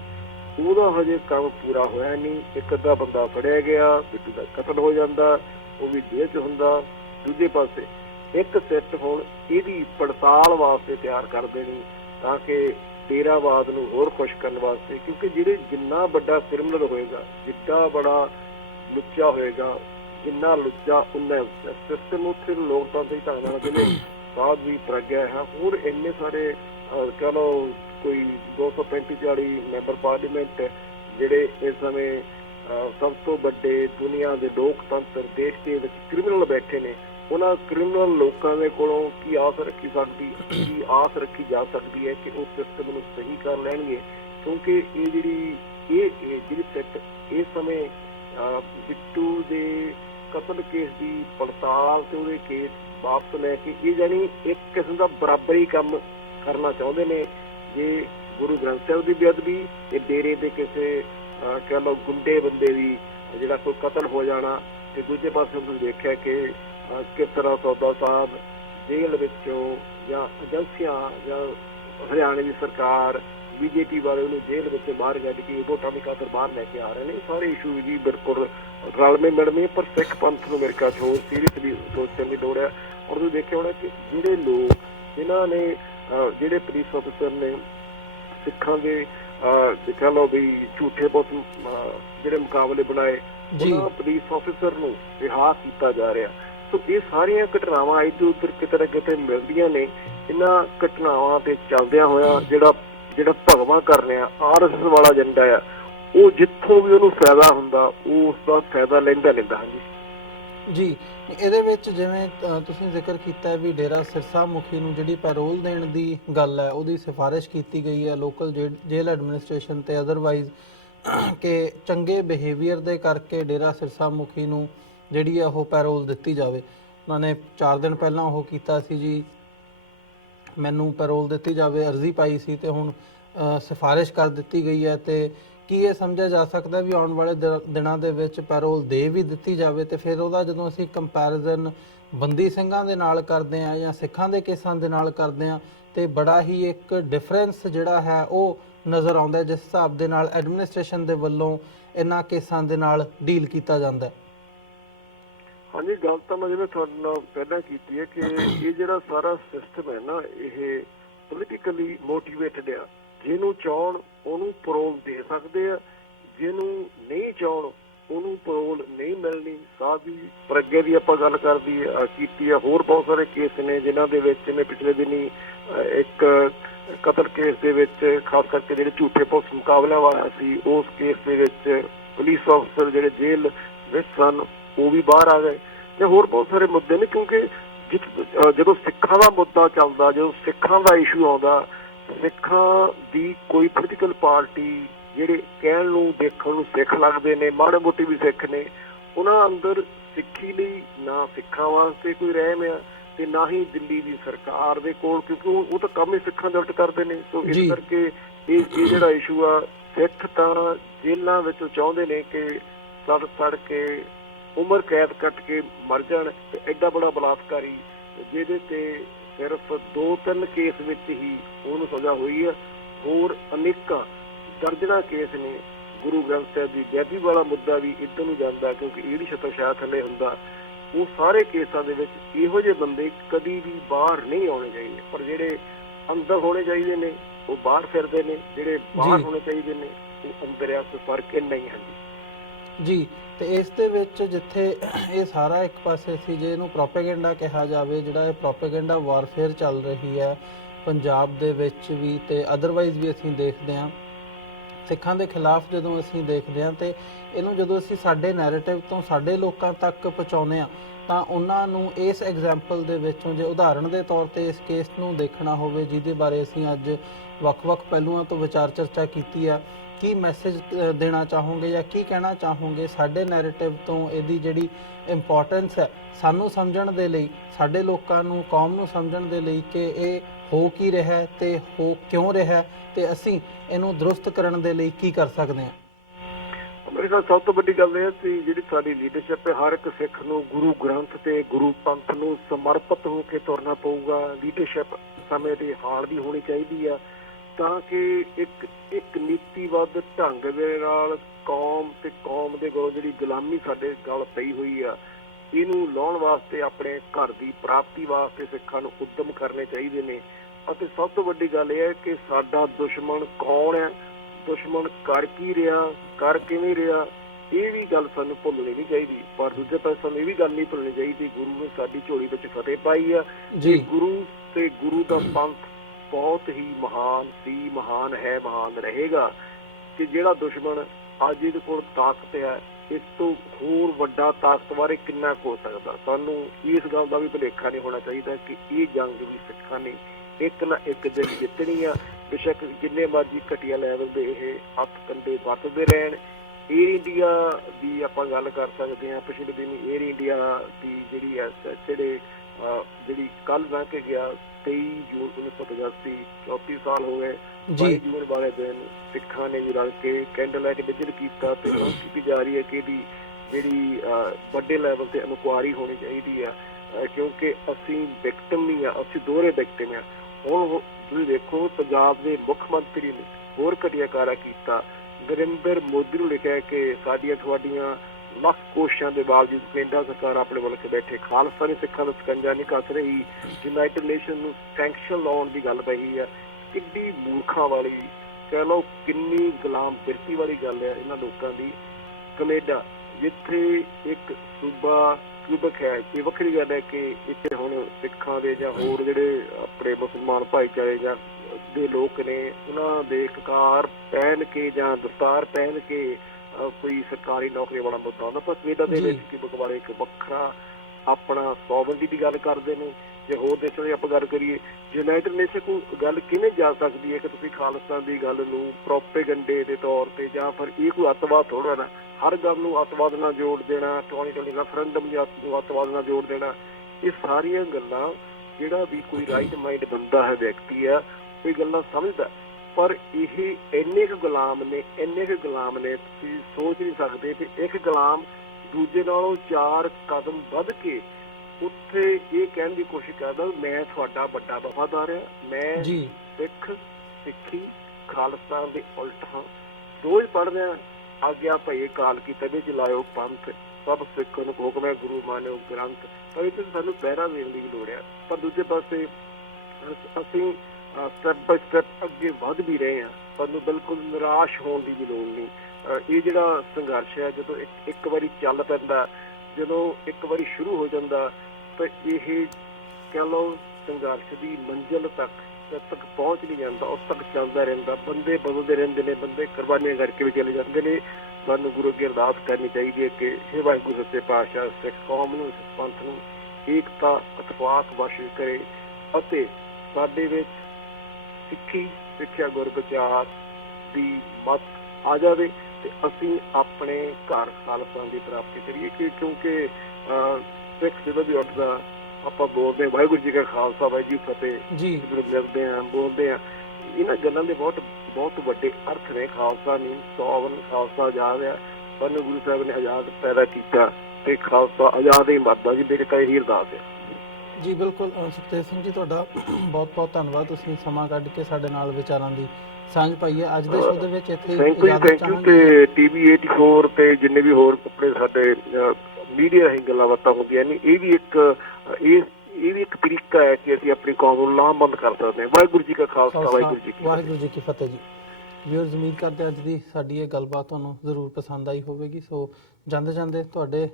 ਉਹਦਾ ਹਜੇ ਕੰਮ ਪੂਰਾ ਹੋਇਆ ਨਹੀਂ। ਇੱਕ ਅੱਧਾ ਬੰਦਾ ਫੜਿਆ ਗਿਆ, ਬਿੱਟੂ ਦਾ ਕਤਲ ਹੋ ਜਾਂਦਾ, ਉਹ ਵੀ ਜੇਲ੍ਹ 'ਚ ਹੁੰਦਾ। ਦੂਜੇ ਪਾਸੇ ਇੱਕ ਸਿੱਟ ਹੁਣ ਇਹਦੀ ਪੜਤਾਲ ਵਾਸਤੇ ਤਿਆਰ ਕਰਦੇ ਨੇ ਤਾਂ ਕਿ ਡੇਰਾਵਾਦ ਨੂੰ ਹੋਰ ਖੁਸ਼ ਕਰਨ ਵਾਸਤੇ, ਕਿਉਂਕਿ ਜਿਹੜੇ ਜਿੰਨਾ ਵੱਡਾ ਕ੍ਰਿਮੀਨਲ ਹੋਏਗਾ, ਜਿੱਡਾ ਬੜਾ ਲੁੱਚਾ ਹੋਏਗਾ, ਜਿੰਨਾ ਲੁੱਚਾ ਉਨਾ ਸਿਸਟਮ ਉੱਥੇ ਲੋਕਤੰਤਰੀ ਢੰਗ ਨਾਲ ਜਿਵੇਂ ਸਾਧ ਵੀ ਪ੍ਰਗਿਆ ਹੈ। ਹੋਰ ਇੰਨੇ ਸਾਰੇ ਕਹਿ ਲਓ ਕੋਈ 235-40 ਮੈਂਬਰ ਪਾਰਲੀਮੈਂਟ ਜਿਹੜੇ ਇਸ ਸਮੇਂ ਸਭ ਤੋਂ ਵੱਡੇ ਦੁਨੀਆ ਦੇ ਲੋਕਤੰਤਰ ਦੇਸ਼ ਦੇ ਵਿੱਚ ਕ੍ਰਿਮੀਨਲ ਬੈਠੇ ਨੇ, ਉਹਨਾਂ ਕ੍ਰਿਮੀਨਲ ਲੋਕਾਂ ਦੇ ਕੋਲੋਂ ਕੀ ਆਸ ਰੱਖੀ ਜਾ ਸਕਦੀ ਹੈ ਕਿ ਉਹ ਸਿਸਟਮ ਨੂੰ ਸਹੀ ਕਰ ਲੈਣਗੇ, ਕਿਉਂਕਿ ਇਹ ਜਿਹੜੀ ਸਿੱਟ ਇਸ ਸਮੇਂ ਬਿੱਟੂ ਦੇ ਕਤਲ ਕੇਸ ਦੀ ਪੜਤਾਲ ਤੇ ਉਹਦੇ ਕੇਸ ਵਾਪਸ ਲੈ ਕੇ ਇਹ ਜਾਨੀ ਇੱਕ ਕਿਸਮ ਦਾ ਬਰਾਬਰੀ ਕੰਮ ਕਰਨਾ ਚਾਹੁੰਦੇ ਨੇ। ਜੇ ਗੁਰੂ ਗ੍ਰੰਥ ਸਾਹਿਬ ਦੀ ਬੇਅਦਬੀ ਤੇ ਡੇਰੇ ਦੇ ਕਿਸੇ ਕਹਿ ਲਓ ਗੁੰਡੇ ਬੰਦੇ ਦੀ ਜਿਹੜਾ ਕੋਈ ਕਤਲ ਹੋ ਜਾਣਾ, ਤੇ ਦੂਜੇ ਪਾਸੇ ਤੁਸੀਂ ਦੇਖਿਆ ਕਿ ਕਿਸ ਤਰ੍ਹਾਂ ਸੌਦਾ ਸਾਹਿਬ ਜੇਲ੍ਹ ਵਿੱਚੋਂ ਜਾਂ ਏਜੰਸੀਆਂ ਜਾਂ ਹਰਿਆਣੇ ਦੀ ਸਰਕਾਰ BJP ਵਾਲੇ ਉਹਨੂੰ ਜੇਲ੍ਹ ਵਿੱਚ ਬਾਹਰ ਕੱਢ ਕੇ ਵੋਟਾਂ ਦੀ ਖਾਤਰ ਬਾਹਰ ਲੈ ਕੇ ਆ ਰਹੇ ਨੇ। ਸਾਰੇ ਇਸ਼ੂ ਜੀ ਬਿਲਕੁਲ ਰਲਵੇਂ ਮਿਲਵੇਂ, ਪਰ ਸਿੱਖ ਪੰਥ ਨੂੰ ਮੇਰੇ ਖਿਆਲ ਹੋਰ ਸੀਰੀਅਸਲੀ ਸੋਚਣ ਦੀ ਲੋੜ ਹੈ। ਔਰ ਤੁਸੀਂ ਦੇਖਿਆ ਹੋਣਾ ਕਿ ਜਿਹੜੇ ਲੋਕ ਜਿਨ੍ਹਾਂ ਨੇ ਜਿਹੜੇ ਪੁਲਿਸ ਅਫਸਰ ਨੇ ਸਿੱਖਾਂ ਦੇ ਕਹਿ ਲਓ ਵੀ ਝੂਠੇ ਬਹੁਤ ਜਿਹੜੇ ਮੁਕਾਬਲੇ ਬਣਾਏ, ਉਹਨਾਂ ਪੁਲਿਸ ਅਫਸਰ ਨੂੰ ਰਿਹਾ ਕੀਤਾ ਜਾ ਰਿਹਾ। ਸੋ ਇਹ ਸਾਰੀਆਂ ਘਟਨਾਵਾਂ ਇੱਧਰ ਉੱਧਰ ਕਿਤੇ ਨਾ ਕਿਤੇ ਮਿਲਦੀਆਂ ਨੇ। ਇਹਨਾਂ ਘਟਨਾਵਾਂ ਤੇ ਚੱਲਦਿਆਂ ਹੋਇਆ ਜਿਹੜਾ ਭਗਵਾਂ ਕਰ ਰਿਹਾ RSS ਵਾਲਾ ਏਜੰਡਾ ਆ, ਉਹ ਜਿੱਥੋਂ ਵੀ ਉਹਨੂੰ ਫਾਇਦਾ ਹੁੰਦਾ ਉਹ ਉਸ ਦਾ ਫਾਇਦਾ ਲੈਂਦਾ। ਹਾਂਜੀ ਜੀ, ਇਹਦੇ ਵਿੱਚ ਜਿਵੇਂ ਤੁਸੀਂ ਜ਼ਿਕਰ ਕੀਤਾ ਵੀ ਡੇਰਾ ਸਿਰਸਾ ਮੁਖੀ ਨੂੰ ਜਿਹੜੀ ਪੈਰੋਲ ਦੇਣ ਦੀ ਗੱਲ ਹੈ ਉਹਦੀ ਸਿਫਾਰਿਸ਼ ਕੀਤੀ ਗਈ ਹੈ ਲੋਕਲ ਜੇਲ੍ਹ ਐਡਮਿਨਿਸਟ੍ਰੇਸ਼ਨ ਤੇ ਅਦਰਵਾਈਜ਼ ਕਿ ਚੰਗੇ ਬਿਹੇਵੀਅਰ ਦੇ ਕਰਕੇ ਡੇਰਾ ਸਿਰਸਾ ਮੁਖੀ ਨੂੰ ਜਿਹੜੀ ਹੈ ਉਹ ਪੈਰੋਲ ਦਿੱਤੀ ਜਾਵੇ। ਉਹਨਾਂ ਨੇ 4 ਦਿਨ ਪਹਿਲਾਂ ਉਹ ਕੀਤਾ ਸੀ ਜੀ, ਮੈਨੂੰ ਪੈਰੋਲ ਦਿੱਤੀ ਜਾਵੇ, ਅਰਜ਼ੀ ਪਾਈ ਸੀ ਤੇ ਹੁਣ ਸਿਫਾਰਿਸ਼ ਕਰ ਦਿੱਤੀ ਗਈ ਹੈ। ਤੇ ਕੀ ਇਹ ਸਮਝਿਆ ਜਾ ਸਕਦਾ ਵੀ ਆਉਣ ਵਾਲੇ ਦਿਨਾਂ ਦੇ ਵਿੱਚ ਪੈਰੋਲ ਦੇ ਵੀ ਦਿੱਤੀ ਜਾਵੇ? ਤੇ ਫਿਰ ਉਹਦਾ ਜਦੋਂ ਅਸੀਂ ਕੰਪੈਰੀਜ਼ਨ ਬੰਦੀ ਸਿੰਘਾਂ ਦੇ ਨਾਲ ਕਰਦੇ ਹਾਂ ਜਾਂ ਸਿੱਖਾਂ ਦੇ ਕੇਸਾਂ ਦੇ ਨਾਲ ਕਰਦੇ ਹਾਂ ਤੇ ਬੜਾ ਹੀ ਇੱਕ ਡਿਫਰੈਂਸ ਜਿਹੜਾ ਹੈ ਉਹ ਨਜ਼ਰ ਆਉਂਦਾ, ਜਿਸ ਹਿਸਾਬ ਦੇ ਨਾਲ ਐਡਮਿਨਿਸਟ੍ਰੇਸ਼ਨ ਦੇ ਵੱਲੋਂ ਇਹਨਾਂ ਕੇਸਾਂ ਦੇ ਨਾਲ ਡੀਲ ਕੀਤਾ ਜਾਂਦਾ। ਹਾਂਜੀ, ਗੱਲ ਤਾਂ ਮੈਂ ਜਿਵੇਂ ਤੁਹਾਡੇ ਨਾਲ ਪਹਿਲਾਂ ਕੀਤੀ ਹੈ ਕਿ ਇਹ ਜਿਹੜਾ ਸਾਰਾ ਸਿਸਟਮ ਹੈ ਨਾ, ਇਹ ਪੋਲੀਟੀਕਲੀ ਮੋਟੀਵੇਟਡ ਆ। ਜਿਹਨੂੰ ਚਾਹਣ ਉਹਨੂੰ ਪੈਰੋਲ ਦੇ ਸਕਦੇ ਆ, ਜਿਹਨੂੰ ਨਹੀਂ ਚਾਹਣ ਉਹਨੂੰ ਪੈਰੋਲ ਨਹੀਂ ਮਿਲਣੀ। ਸਾਡੀ ਪ੍ਰਗਿਆ ਦੀ ਆਪਾਂ ਗੱਲ ਕੀਤੀ ਆ, ਹੋਰ ਬਹੁਤ ਸਾਰੇ ਕੇਸ ਨੇ ਜਿਨ੍ਹਾਂ ਦੇ ਵਿੱਚ ਮੈਂ ਪਿਛਲੇ ਦਿਨੀ ਇੱਕ ਕਤਲ ਕੇਸ ਦੇ ਵਿੱਚ ਖਾਸ ਕਰਕੇ ਜਿਹੜੇ ਝੂਠੇ ਪੁਲਿਸ ਮੁਕਾਬਲਿਆਂ ਵਾਲਾ ਸੀ, ਉਸ ਕੇਸ ਦੇ ਵਿੱਚ ਪੁਲਿਸ ਅਫਸਰ ਜਿਹੜੇ ਜੇਲ੍ਹ ਵਿੱਚ ਸਨ ਉਹ ਵੀ ਬਾਹਰ ਆ ਗਏ, ਤੇ ਹੋਰ ਬਹੁਤ ਸਾਰੇ ਮੁੱਦੇ ਨੇ। ਕਿਉਂਕਿ ਜਦੋਂ ਸਿੱਖਾਂ ਦਾ ਮੁੱਦਾ ਚੱਲਦਾ, ਜਦੋਂ ਸਿੱਖਾਂ ਦਾ ਇਸ਼ੂ ਆਉਂਦਾ, ਸਿੱਖਾਂ ਦੀ ਕੋਈ ਪੋਲੀਟੀਕਲ ਪਾਰਟੀ ਜਿਹੜੇ ਕਹਿਣ ਨੂੰ ਦੇਖਣ ਨੂੰ ਸਿੱਖ ਲੱਗਦੇ ਨੇ, ਮਾੜੇ ਮੋਟੇ ਵੀ ਸਿੱਖ ਨੇ, ਉਹਨਾਂ ਅੰਦਰ ਸਿੱਖੀ ਲਈ ਨਾ ਸਿੱਖਾਂ ਵਾਸਤੇ ਕੋਈ ਰਹਿਮ ਆ ਤੇ ਨਾ ਹੀ ਦਿੱਲੀ ਦੀ ਸਰਕਾਰ ਦੇ ਕੋਲ, ਕਿਉਂਕਿ ਉਹ ਤਾਂ ਕੰਮ ਹੀ ਸਿੱਖਾਂ ਦੇ ਉਲਟ ਕਰਦੇ ਨੇ। ਸੋ ਇਸ ਕਰਕੇ ਇਹ ਜਿਹੜਾ ਇਸ਼ੂ ਆ, ਸਿੱਖ ਤਾਂ ਜੇਲ੍ਹਾਂ ਵਿੱਚੋਂ ਚਾਹੁੰਦੇ ਨੇ ਕਿ ਸੜ ਕੇ ਉਮਰ ਕੈਦ ਕੱਟ ਕੇ ਮਰ ਜਾਣ। ਤੇ ਐਡਾ ਬੜਾ ਬਲਾਤਕਾਰੀ ਜਿਹਦੇ ਤੇ ਸਿਰਫ 2-3 ਕੇਸ ਵਿੱਚ ਹੀ ਉਹਨੂੰ ਸਜ਼ਾ ਹੋਈ ਹੈ, ਹੋਰ ਅਨੇਕਾਂ ਦਰਜਨਾਂ ਕੇਸ ਨੇ। ਗੁਰੂ ਗ੍ਰੰਥ ਸਾਹਿਬ ਦੀ ਬੇਅਦਬੀ ਵਾਲਾ ਮੁੱਦਾ ਵੀ ਇੱਧਰ ਨੂੰ ਜਾਂਦਾ, ਕਿਉਂਕਿ ਇਹਦੀ ਛਤਰ ਛਾਇਆ ਥੱਲੇ ਹੁੰਦਾ। ਉਹ ਸਾਰੇ ਕੇਸਾਂ ਦੇ ਵਿੱਚ ਇਹੋ ਜਿਹੇ ਬੰਦੇ ਕਦੀ ਵੀ ਬਾਹਰ ਨਹੀਂ ਆਉਣੇ ਚਾਹੀਦੇ, ਪਰ ਜਿਹੜੇ ਅੰਦਰ ਹੋਣੇ ਚਾਹੀਦੇ ਨੇ ਉਹ ਬਾਹਰ ਫਿਰਦੇ ਨੇ, ਜਿਹੜੇ ਬਾਹਰ ਹੋਣੇ ਚਾਹੀਦੇ ਨੇ ਉਹ ਅੰਦਰ ਆ। ਕੋਈ ਫਰਕ ਇੰਨਾ ਹੀ ਹੈ ਜੀ। ਤੇ ਇਸ ਦੇ ਵਿੱਚ ਜਿੱਥੇ ਇਹ ਸਾਰਾ ਇੱਕ ਪਾਸੇ ਸੀ, ਜੇ ਇਹਨੂੰ ਪ੍ਰੋਪੇਗੈਂਡਾ ਕਿਹਾ ਜਾਵੇ, ਜਿਹੜਾ ਇਹ ਪ੍ਰੋਪੇਗੈਂਡਾ ਵਾਰਫੇਅਰ ਚੱਲ ਰਹੀ ਹੈ ਪੰਜਾਬ ਦੇ ਵਿੱਚ ਵੀ ਤੇ ਅਦਰਵਾਈਜ਼ ਵੀ ਅਸੀਂ ਦੇਖਦੇ ਹਾਂ ਸਿੱਖਾਂ ਦੇ ਖਿਲਾਫ, ਜਦੋਂ ਅਸੀਂ ਦੇਖਦੇ ਹਾਂ ਤੇ ਇਹਨੂੰ ਜਦੋਂ ਅਸੀਂ ਸਾਡੇ ਨੈਰੇਟਿਵ ਤੋਂ ਸਾਡੇ ਲੋਕਾਂ ਤੱਕ ਪਹੁੰਚਾਉਂਦੇ ਹਾਂ ਤਾਂ ਉਹਨਾਂ ਨੂੰ ਇਸ ਐਗਜ਼ਾਮਪਲ ਦੇ ਵਿੱਚੋਂ, ਜੇ ਉਦਾਹਰਣ ਦੇ ਤੌਰ ਤੇ ਇਸ ਕੇਸ ਨੂੰ ਦੇਖਣਾ ਹੋਵੇ ਜਿਹਦੇ ਬਾਰੇ ਅਸੀਂ ਅੱਜ ਵੱਖ-ਵੱਖ ਪਹਿਲੂਆਂ ਤੋਂ ਵਿਚਾਰ ਚਰਚਾ ਕੀਤੀ ਆ, ਕੀ ਮੈਸੇਜ ਦੇਣਾ ਚਾਹੋਗੇ ਜਾਂ ਕੀ ਕਹਿਣਾ ਚਾਹੋਗੇ ਸਾਡੇ ਨੈਰੇਟਿਵ ਤੋਂ? ਇਹਦੀ ਜਿਹੜੀ ਇੰਪੋਰਟੈਂਸ ਹੈ ਸਾਨੂੰ ਸਮਝਣ ਦੇ ਲਈ, ਸਾਡੇ ਲੋਕਾਂ ਨੂੰ, ਕੌਮ ਨੂੰ ਸਮਝਣ ਦੇ ਲਈ ਕਿ ਇਹ ਹੋ ਕੀ ਰਿਹਾ ਤੇ ਹੋ ਕਿਉਂ ਰਿਹਾ ਤੇ ਅਸੀਂ ਇਹਨੂੰ ਦਰੁਸਤ ਕਰਨ ਦੇ ਲਈ ਕੀ ਕਰ ਸਕਦੇ ਹਾਂ? ਮੇਰੇ ਖਿਆਲ ਸਭ ਤੋਂ ਵੱਡੀ ਗੱਲ ਇਹ ਕਿ ਜਿਹੜੀ ਸਾਡੀ ਲੀਡਰਸ਼ਿਪ ਹੈ, ਹਰ ਇੱਕ ਸਿੱਖ ਨੂੰ ਗੁਰੂ ਗ੍ਰੰਥ ਤੇ ਗੁਰੂ ਪੰਥ ਨੂੰ ਸਮਰਪਿਤ ਹੋ ਕੇ ਤੁਰਨਾ ਪਊਗਾ। ਲੀਡਰਸ਼ਿਪ ਸਮੇਂ ਦੇ ਹਾਲ ਦੀ ਹੋਣੀ ਚਾਹੀਦੀ ਆ, ਤਾਂ ਕਿ ਇੱਕ ਨੀਤੀਬੱਧ ਢੰਗ ਦੇ ਨਾਲ ਕੌਮ ਤੇ ਕੌਮ ਦੇ ਕੋਲ ਜਿਹੜੀ ਗੁਲਾਮੀ ਸਾਡੇ ਗੱਲ ਪਈ ਹੋਈ ਆ, ਇਹਨੂੰ ਲਾਉਣ ਵਾਸਤੇ, ਆਪਣੇ ਘਰ ਦੀ ਪ੍ਰਾਪਤੀ ਵਾਸਤੇ ਸਿੱਖਾਂ ਨੂੰ ਉੱਦਮ ਕਰਨੇ ਚਾਹੀਦੇ ਨੇ। ਅਤੇ ਸਭ ਤੋਂ ਵੱਡੀ ਗੱਲ ਇਹ ਹੈ ਕਿ ਸਾਡਾ ਦੁਸ਼ਮਣ ਕੌਣ ਹੈ, ਦੁਸ਼ਮਣ ਕਰ ਕੀ ਰਿਹਾ, ਕਰ ਕਿਵੇਂ ਰਿਹਾ, ਇਹ ਵੀ ਗੱਲ ਸਾਨੂੰ ਭੁੱਲਣੀ ਨਹੀਂ ਚਾਹੀਦੀ। ਪਰ ਦੂਜੇ ਪਾਸੇ ਸਾਨੂੰ ਇਹ ਵੀ ਗੱਲ ਨਹੀਂ ਭੁੱਲਣੀ ਚਾਹੀਦੀ, ਗੁਰੂ ਨੇ ਸਾਡੀ ਝੋਲੀ ਵਿੱਚ ਫਤਿਹ ਪਾਈ ਆ ਜੀ। ਗੁਰੂ ਤੇ ਗੁਰੂ ਦਾ ਪੰਥ ਬਹੁਤ ਹੀ ਮਹਾਨ ਸੀ, ਮਹਾਨ ਹੈ, ਮਹਾਨ ਰਹੇਗਾ। ਤੇ ਜਿਹੜਾ ਦੁਸ਼ਮਣ ਅੱਜ ਇਹਦੇ ਕੋਲ ਤਾਕਤ ਹੈ, ਇਸ ਤੋਂ ਹੋਰ ਵੱਡਾ ਤਾਕਤਵਰ ਕਿੰਨਾ ਕੁ ਹੋ ਸਕਦਾ। ਸਾਨੂੰ ਇਸ ਗੱਲ ਦਾ ਵੀ ਭੁਲੇਖਾ ਨਹੀਂ ਹੋਣਾ ਚਾਹੀਦਾ ਕਿ ਇਹ ਜੰਗ ਵੀ ਸਿੱਖਾਂ ਨੇ ਇੱਕ ਨਾ ਇੱਕ ਦਿਨ ਜਿੱਤਣੀ ਆ। ਬੇਸ਼ੱਕ ਜਿੰਨੇ ਮਰਜ਼ੀ ਘਟੀਆ ਲੈਵਲ ਦੇ ਇਹ ਹੱਥ ਕੰਡੇ ਵਰਤਦੇ ਰਹਿਣ। ਏਅਰ ਇੰਡੀਆ ਦੀ ਆਪਾਂ ਗੱਲ ਕਰ ਸਕਦੇ ਹਾਂ। ਪਿਛਲੇ ਦਿਨ ਏਅਰ ਇੰਡੀਆ ਦੀ ਜਿਹੜੀ ਕੱਲ੍ਹ ਲੰਘ ਕੇ ਗਿਆ 23 ਜੂਨ 1985, 34 ਸਾਲ ਹੋ ਗਏ। 22 ਜੂਨ ਵਾਲੇ ਦਿਨ ਸਿੱਖਾਂ ਨੇ ਵੀ ਰਲ ਕੇ ਕੈਂਡਲ ਲਾਈਟ ਵਿਜਿਟ ਕੀਤਾ ਤੇ ਮੰਗ ਕੀਤੀ ਜਾ ਰਹੀ ਹੈ ਕਿ ਇਹਦੀ ਜਿਹੜੀ ਵੱਡੇ ਲੈਵਲ ਤੇ ਇਨਕੁਆਇਰੀ ਹੋਣੀ ਚਾਹੀਦੀ ਆ, ਕਿਉਂਕਿ ਅਸੀਂ ਵਿਕਟਮ ਨਹੀਂ ਆ, ਅਸੀਂ ਦੋਹਰੇ ਵਿਕਟਮ ਆ। ਹੁਣ ਤੁਸੀਂ ਦੇਖੋ ਪੰਜਾਬ ਦੇ ਮੁੱਖ ਮੰਤਰੀ ਨੇ ਹੋਰ ਘਟੀਆ ਕਾਰਾ ਕੀਤਾ। ਨਰਿੰਦਰ ਮੋਦੀ ਨੂੰ ਲਿਖਿਆ ਕਿ ਸਾਡੀਆਂ ਤੁਹਾਡੀਆਂ ਲੱਖ ਕੋਸ਼ਿਸ਼ਾਂ ਦੇ ਬਾਵਜੂਦ ਕੇਂਦਰ ਸਰਕਾਰ ਆਪਣੇ ਮੁਲਕ ਬੈਠੇ ਖਾਲਸਾਨੀ ਸਿੱਖਾਂ ਦਾ ਸਕੰਜਾ ਨਹੀਂ ਕੱਸ ਰਹੀ। ਯੂਨਾਈਟਿਡ ਨੇਸ਼ਨ ਨੂੰ ਸੈਂਕਸ਼ਨ ਲਾਉਣ ਦੀ ਗੱਲ ਪਈ ਆ। ਕਿੰਨੀ ਮੂਰਖਾਂ ਵਾਲੀ ਕਹਿ ਲਓ, ਕਿੰਨੀ ਗੁਲਾਮ ਬਿਰਤੀ ਵਾਲੀ ਗੱਲ ਹੈ ਇਹਨਾਂ ਲੋਕਾਂ ਦੀ। ਕੈਨੇਡਾ ਜਿੱਥੇ ਇੱਕ ਸੂਬਾ ਕਿਊਬਕ ਹੈ, ਇਹ ਵੱਖਰੀ ਗੱਲ ਹੈ ਕਿ ਇੱਥੇ ਹੁਣ ਸਿੱਖਾਂ ਦੇ ਜਾਂ ਹੋਰ ਜਿਹੜੇ ਆਪਣੇ ਮੁਸਲਮਾਨ ਭਾਈਚਾਰੇ ਜਾਂ ਦੇ ਲੋਕ ਨੇ ਉਹਨਾਂ ਦੇ ਕਕਾਰ ਪਹਿਨ ਕੇ ਜਾਂ ਦਸਤਾਰ ਪਹਿਨ ਕੇ ਕੋਈ ਸਰਕਾਰੀ ਨੌਕਰੀ ਵਾਲਾ ਮੁੱਦਾ ਹੁੰਦਾ। ਪਰ ਕੈਨੇਡਾ ਦੇ ਵਿੱਚ ਕਿਊਬਕ ਵਾਲੇ ਇੱਕ ਵੱਖਰਾ ਆਪਣਾ ਸੋਵਰਨਟੀ ਦੀ ਗੱਲ ਕਰਦੇ ਨੇ। ਜੇ ਹੋਰ ਦੇਸ਼ਾਂ ਦੀ ਆਪਾਂ ਗੱਲ ਕਰੀਏ, ਯੂਨਾਈਟਿਡ ਨੇਸ਼ਨ ਕੋਲ ਗੱਲ ਕਿਵੇਂ ਜਾ ਸਕਦੀ ਹੈ ਕਿ ਤੁਸੀਂ ਖਾਲਿਸਤਾਨ ਦੀ ਗੱਲ ਨੂੰ ਪ੍ਰੋਪੇਗੰਡੇ ਦੇ ਤੌਰ ਤੇ ਜਾਂ ਫਿਰ ਇਹ ਕੋਈ ਅੱਤਵਾਦ ਥੋੜ੍ਹਾ ਨਾ, ਹਰ ਗੱਲ ਨੂੰ ਅੱਤਵਾਦ ਨਾਲ ਜੋੜ ਦੇਣਾ, 2020 ਰੈਫਰੈਂਡਮ ਨੂੰ ਅੱਤਵਾਦ ਨਾਲ ਜੋੜ ਦੇਣਾ। ਇਹ ਸਾਰੀਆਂ ਗੱਲਾਂ ਜਿਹੜਾ ਵੀ ਕੋਈ ਰਾਈਟ ਮਾਈਂਡ ਬੰਦਾ ਹੈ, ਵਿਅਕਤੀ ਆ, ਇਹ ਗੱਲਾਂ ਸਮਝਦਾ। ਪਰ ਇਹ ਇੰਨੇ ਕੁ ਗੁਲਾਮ ਨੇ ਤੁਸੀਂ ਸੋਚ ਨਹੀਂ ਸਕਦੇ ਕਿ ਇੱਕ ਗੁਲਾਮ ਦੂਜੇ ਨਾਲੋਂ 4 ਕਦਮ ਵੱਧ ਕੇ ਉੱਥੇ ਇਹ ਕਹਿਣ ਦੀ ਕੋਸ਼ਿਸ਼ ਕਰਦਾ ਮੈਂ ਤੁਹਾਡਾ ਵੱਡਾ ਵਫਾਦਾਰ ਆ, ਮੈਂ ਸਿੱਖੀ ਖਾਲਿਸਤਾਨ ਦੇ ਉਲਟ ਹਾਂ। ਰੋਜ਼ ਪੜ੍ਹਦੇ ਹਾਂ ਆਗਿਆ ਭਈ ਕਾਲ ਕੀ ਤਵੇ ਚਲਾਇਓ ਪੰਥ, ਸਭ ਸਿੱਖਾਂ ਨੂੰ ਹੁਕਮ ਹੈ ਗੁਰੂ ਮਾਨਿਓ ਗ੍ਰੰਥ। ਪਰ ਇਹ ਸਾਨੂੰ ਪਹਿਰਾ ਦੇਣ ਦੀ ਲੋੜ ਆ। ਪਰ ਦੂਜੇ ਪਾਸੇ ਅਸੀਂ ਸਟੈਪ ਬਾਈ ਸਟੈਪ ਅੱਗੇ ਵੱਧ ਵੀ ਰਹੇ ਹਾਂ। ਸਾਨੂੰ ਬਿਲਕੁਲ ਨਿਰਾਸ਼ ਹੋਣ ਦੀ ਵੀ ਲੋੜ ਨਹੀਂ। ਇਹ ਜਿਹੜਾ ਸੰਘਰਸ਼ ਹੈ ਜਦੋਂ ਇੱਕ ਵਾਰੀ ਚੱਲ ਪੈਂਦਾ, ਜਦੋਂ ਇੱਕ ਵਾਰੀ ਸ਼ੁਰੂ ਹੋ ਜਾਂਦਾ ਤਾਂ ਇਹ ਕਹਿ ਲਓ ਸੰਘਰਸ਼ ਦੀ ਮੰਜ਼ਿਲ ਤੱਕ ਜਦ ਤੱਕ ਪਹੁੰਚ ਨਹੀਂ ਜਾਂਦਾ ਉਸ ਤੱਕ ਚੱਲਦਾ ਰਹਿੰਦਾ। ਬੰਦੇ ਬਦਲਦੇ ਰਹਿੰਦੇ ਨੇ, ਬੰਦੇ ਕੁਰਬਾਨੀਆਂ ਕਰਕੇ ਵੀ ਚਲੇ ਜਾਂਦੇ ਨੇ। ਸਾਨੂੰ ਗੁਰੂ ਅੱਗੇ ਅਰਦਾਸ ਕਰਨੀ ਚਾਹੀਦੀ ਹੈ ਕਿ ਹੇ ਵਾਹਿਗੁਰੂ ਸੱਚੇ ਪਾਤਸ਼ਾਹ ਸਿੱਖ ਕੌਮ ਨੂੰ, ਸਿੱਖ ਪੰਥ ਨੂੰ ਏਕਤਾ ਇਤਫਾਕ ਬਖਸ਼ਿਸ਼ ਕਰੇ ਅਤੇ ਸਾਡੇ ਵਿੱਚ ਸਿੱਖੀ ਸਿੱਖਿਆ ਗੁਰ ਵਿਚਾਰ ਦੀ ਮੱਤ ਆ ਜਾਵੇ ਤੇ ਅਸੀਂ ਆਪਣੇ ਘਰ ਖਾਲਸਾਨ ਦੀ ਪ੍ਰਾਪਤੀ ਕਰੀਏ। ਕਿਉਂਕਿ ਸਿੱਖ ਜਦੋਂ ਵੀ ਉੱਠਦਾ ਆਪਾਂ ਬੋਲਦੇ ਹਾਂ ਵਾਹਿਗੁਰੂ ਜੀ ਕਾ ਖਾਲਸਾ ਵਾਹਿਗੁਰੂ ਜੀ ਕੀ ਫਤਿਹ, ਮਿਲਦੇ ਹਾਂ, ਬੋਲਦੇ ਹਾਂ। ਇਹਨਾਂ ਗੱਲਾਂ ਦੇ ਬਹੁਤ ਵੱਡੇ ਅਰਥ ਨੇ। ਖਾਲਸਾ ਨਹੀਂ ਸੋਵਨ, ਖਾਲਸਾ ਆਜ਼ਾਦ ਆ। ਸਾਨੂੰ ਗੁਰੂ ਸਾਹਿਬ ਨੇ ਆਜ਼ਾਦ ਪੈਦਾ ਕੀਤਾ ਤੇ ਖਾਲਸਾ ਆਜ਼ਾਦ ਹੀ ਮਰਦਾ ਜੀ। ਮੇਰੇ ਤਾਂ ਇਹੀ ਅਰਦਾਸ ਹੈ। ਜੀ ਬਿਲਕੁਲ ਸੁਖਦੇਵ ਸਿੰਘ ਜੀ, ਤੁਹਾਡਾ ਬਹੁਤ ਬਹੁਤ ਧੰਨਵਾਦ। ਤੁਸੀਂ ਸਮਾਂ ਕੱਢ ਕੇ ਸਾਡੇ ਨਾਲ ਵਿਚਾਰਾਂ ਦੀ ਸਾਂਝ ਪਾਈ ਹੈ। ਅੱਜ ਦੇ ਸ਼ੋਅ ਦੇ ਵਿੱਚ ਇੱਥੇ ਥੈਂਕ ਯੂ ਤੇ TV 84 ਤੇ ਜਿੰਨੇ ਵੀ ਹੋਰ ਆਪਣੇ ਸਾਡੇ ਮੀਡੀਆ ਰਾਹੀਂ ਗੱਲਾਂ ਬਾਤਾਂ ਹੁੰਦੀਆਂ ਨੇ, ਇਹ ਵੀ ਇੱਕ ਤਰੀਕਾ ਹੈ ਕਿ ਅਸੀਂ ਆਪਣੀ ਕੌਮ ਨੂੰ ਲਾਮਬੰਦ ਕਰ ਸਕਦੇ ਹਾਂ। ਵਾਹਿਗੁਰੂ ਜੀ ਕਾ ਖਾਲਸਾ, ਵਾਹਿਗੁਰੂ ਜੀ ਕੀ ਫਤਿਹ ਜੀ। ਵਿਊਅਰਜ਼, ਉਮੀਦ ਕਰਦੇ ਅੱਜ ਦੀ ਸਾਡੀ ਇਹ ਗੱਲਬਾਤ ਤੁਹਾਨੂੰ ਜ਼ਰੂਰ ਪਸੰਦ ਆਈ ਹੋਵੇਗੀ। ਸੋ ਜਾਂਦੇ ਜਾਂਦੇ ਤੁਹਾਡੇ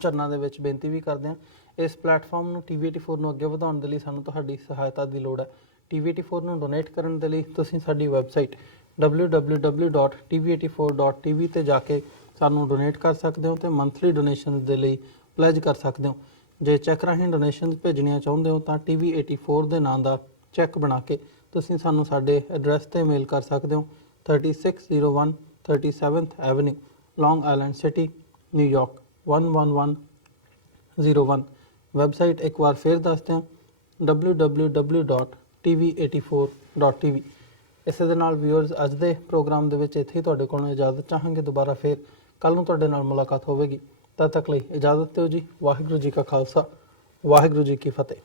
ਚਰਨਾਂ ਦੇ ਵਿੱਚ ਬੇਨਤੀ ਵੀ ਕਰਦੇ ਹਾਂ, ਇਸ ਪਲੇਟਫਾਰਮ ਨੂੰ TV 84 ਨੂੰ ਅੱਗੇ ਵਧਾਉਣ ਦੇ ਲਈ ਸਾਨੂੰ ਤੁਹਾਡੀ ਸਹਾਇਤਾ ਦੀ ਲੋੜ ਹੈ। TV 84 ਨੂੰ ਡੋਨੇਟ ਕਰਨ ਦੇ ਲਈ ਤੁਸੀਂ ਸਾਡੀ ਵੈਬਸਾਈਟ www.tv84.tv ਤੇ ਜਾ ਕੇ ਸਾਨੂੰ ਡੋਨੇਟ ਕਰ ਸਕਦੇ ਹੋ ਤੇ ਮੰਥਲੀ ਡੋਨੇਸ਼ਨਸ ਦੇ ਲਈ ਪਲੇਜ ਕਰ ਸਕਦੇ ਹੋ। ਜੇ ਚੈੱਕ ਰਾਹੀਂ ਡੋਨੇਸ਼ਨਸ ਭੇਜਣੀਆਂ ਚਾਹੁੰਦੇ ਹੋ ਤਾਂ TV 84 ਦੇ ਨਾਂ ਦਾ ਚੈੱਕ ਬਣਾ ਕੇ ਤੁਸੀਂ ਸਾਨੂੰ ਸਾਡੇ ਐਡਰੈਸ ਤੇ ਮੇਲ ਕਰ ਸਕਦੇ ਹੋ। 3601 37th ਐਵਨਿਊ, ਲੌਂਗ ਆਈਲੈਂਡ ਸਿਟੀ, ਨਿਊਯਾਰਕ 11101। ਵੈਬਸਾਈਟ ਇੱਕ ਵਾਰ ਫਿਰ ਦੱਸਦੇ ਹਾਂ www.tv84.tv। ਇਸੇ ਦੇ ਨਾਲ ਵਿਊਅਰਜ਼, ਅੱਜ ਦੇ ਪ੍ਰੋਗਰਾਮ ਦੇ ਵਿੱਚ ਇੱਥੇ ਹੀ ਤੁਹਾਡੇ ਕੋਲੋਂ ਇਜਾਜ਼ਤ ਚਾਹਾਂਗੇ। ਦੁਬਾਰਾ ਫਿਰ ਕੱਲ੍ਹ ਨੂੰ ਤੁਹਾਡੇ ਨਾਲ ਮੁਲਾਕਾਤ ਹੋਵੇਗੀ। ਤਦ ਤੱਕ ਲਈ ਇਜਾਜ਼ਤ ਦਿਓ ਜੀ। ਵਾਹਿਗੁਰੂ ਜੀ ਕਾ ਖਾਲਸਾ, ਵਾਹਿਗੁਰੂ ਜੀ ਕੀ ਫਤਿਹ।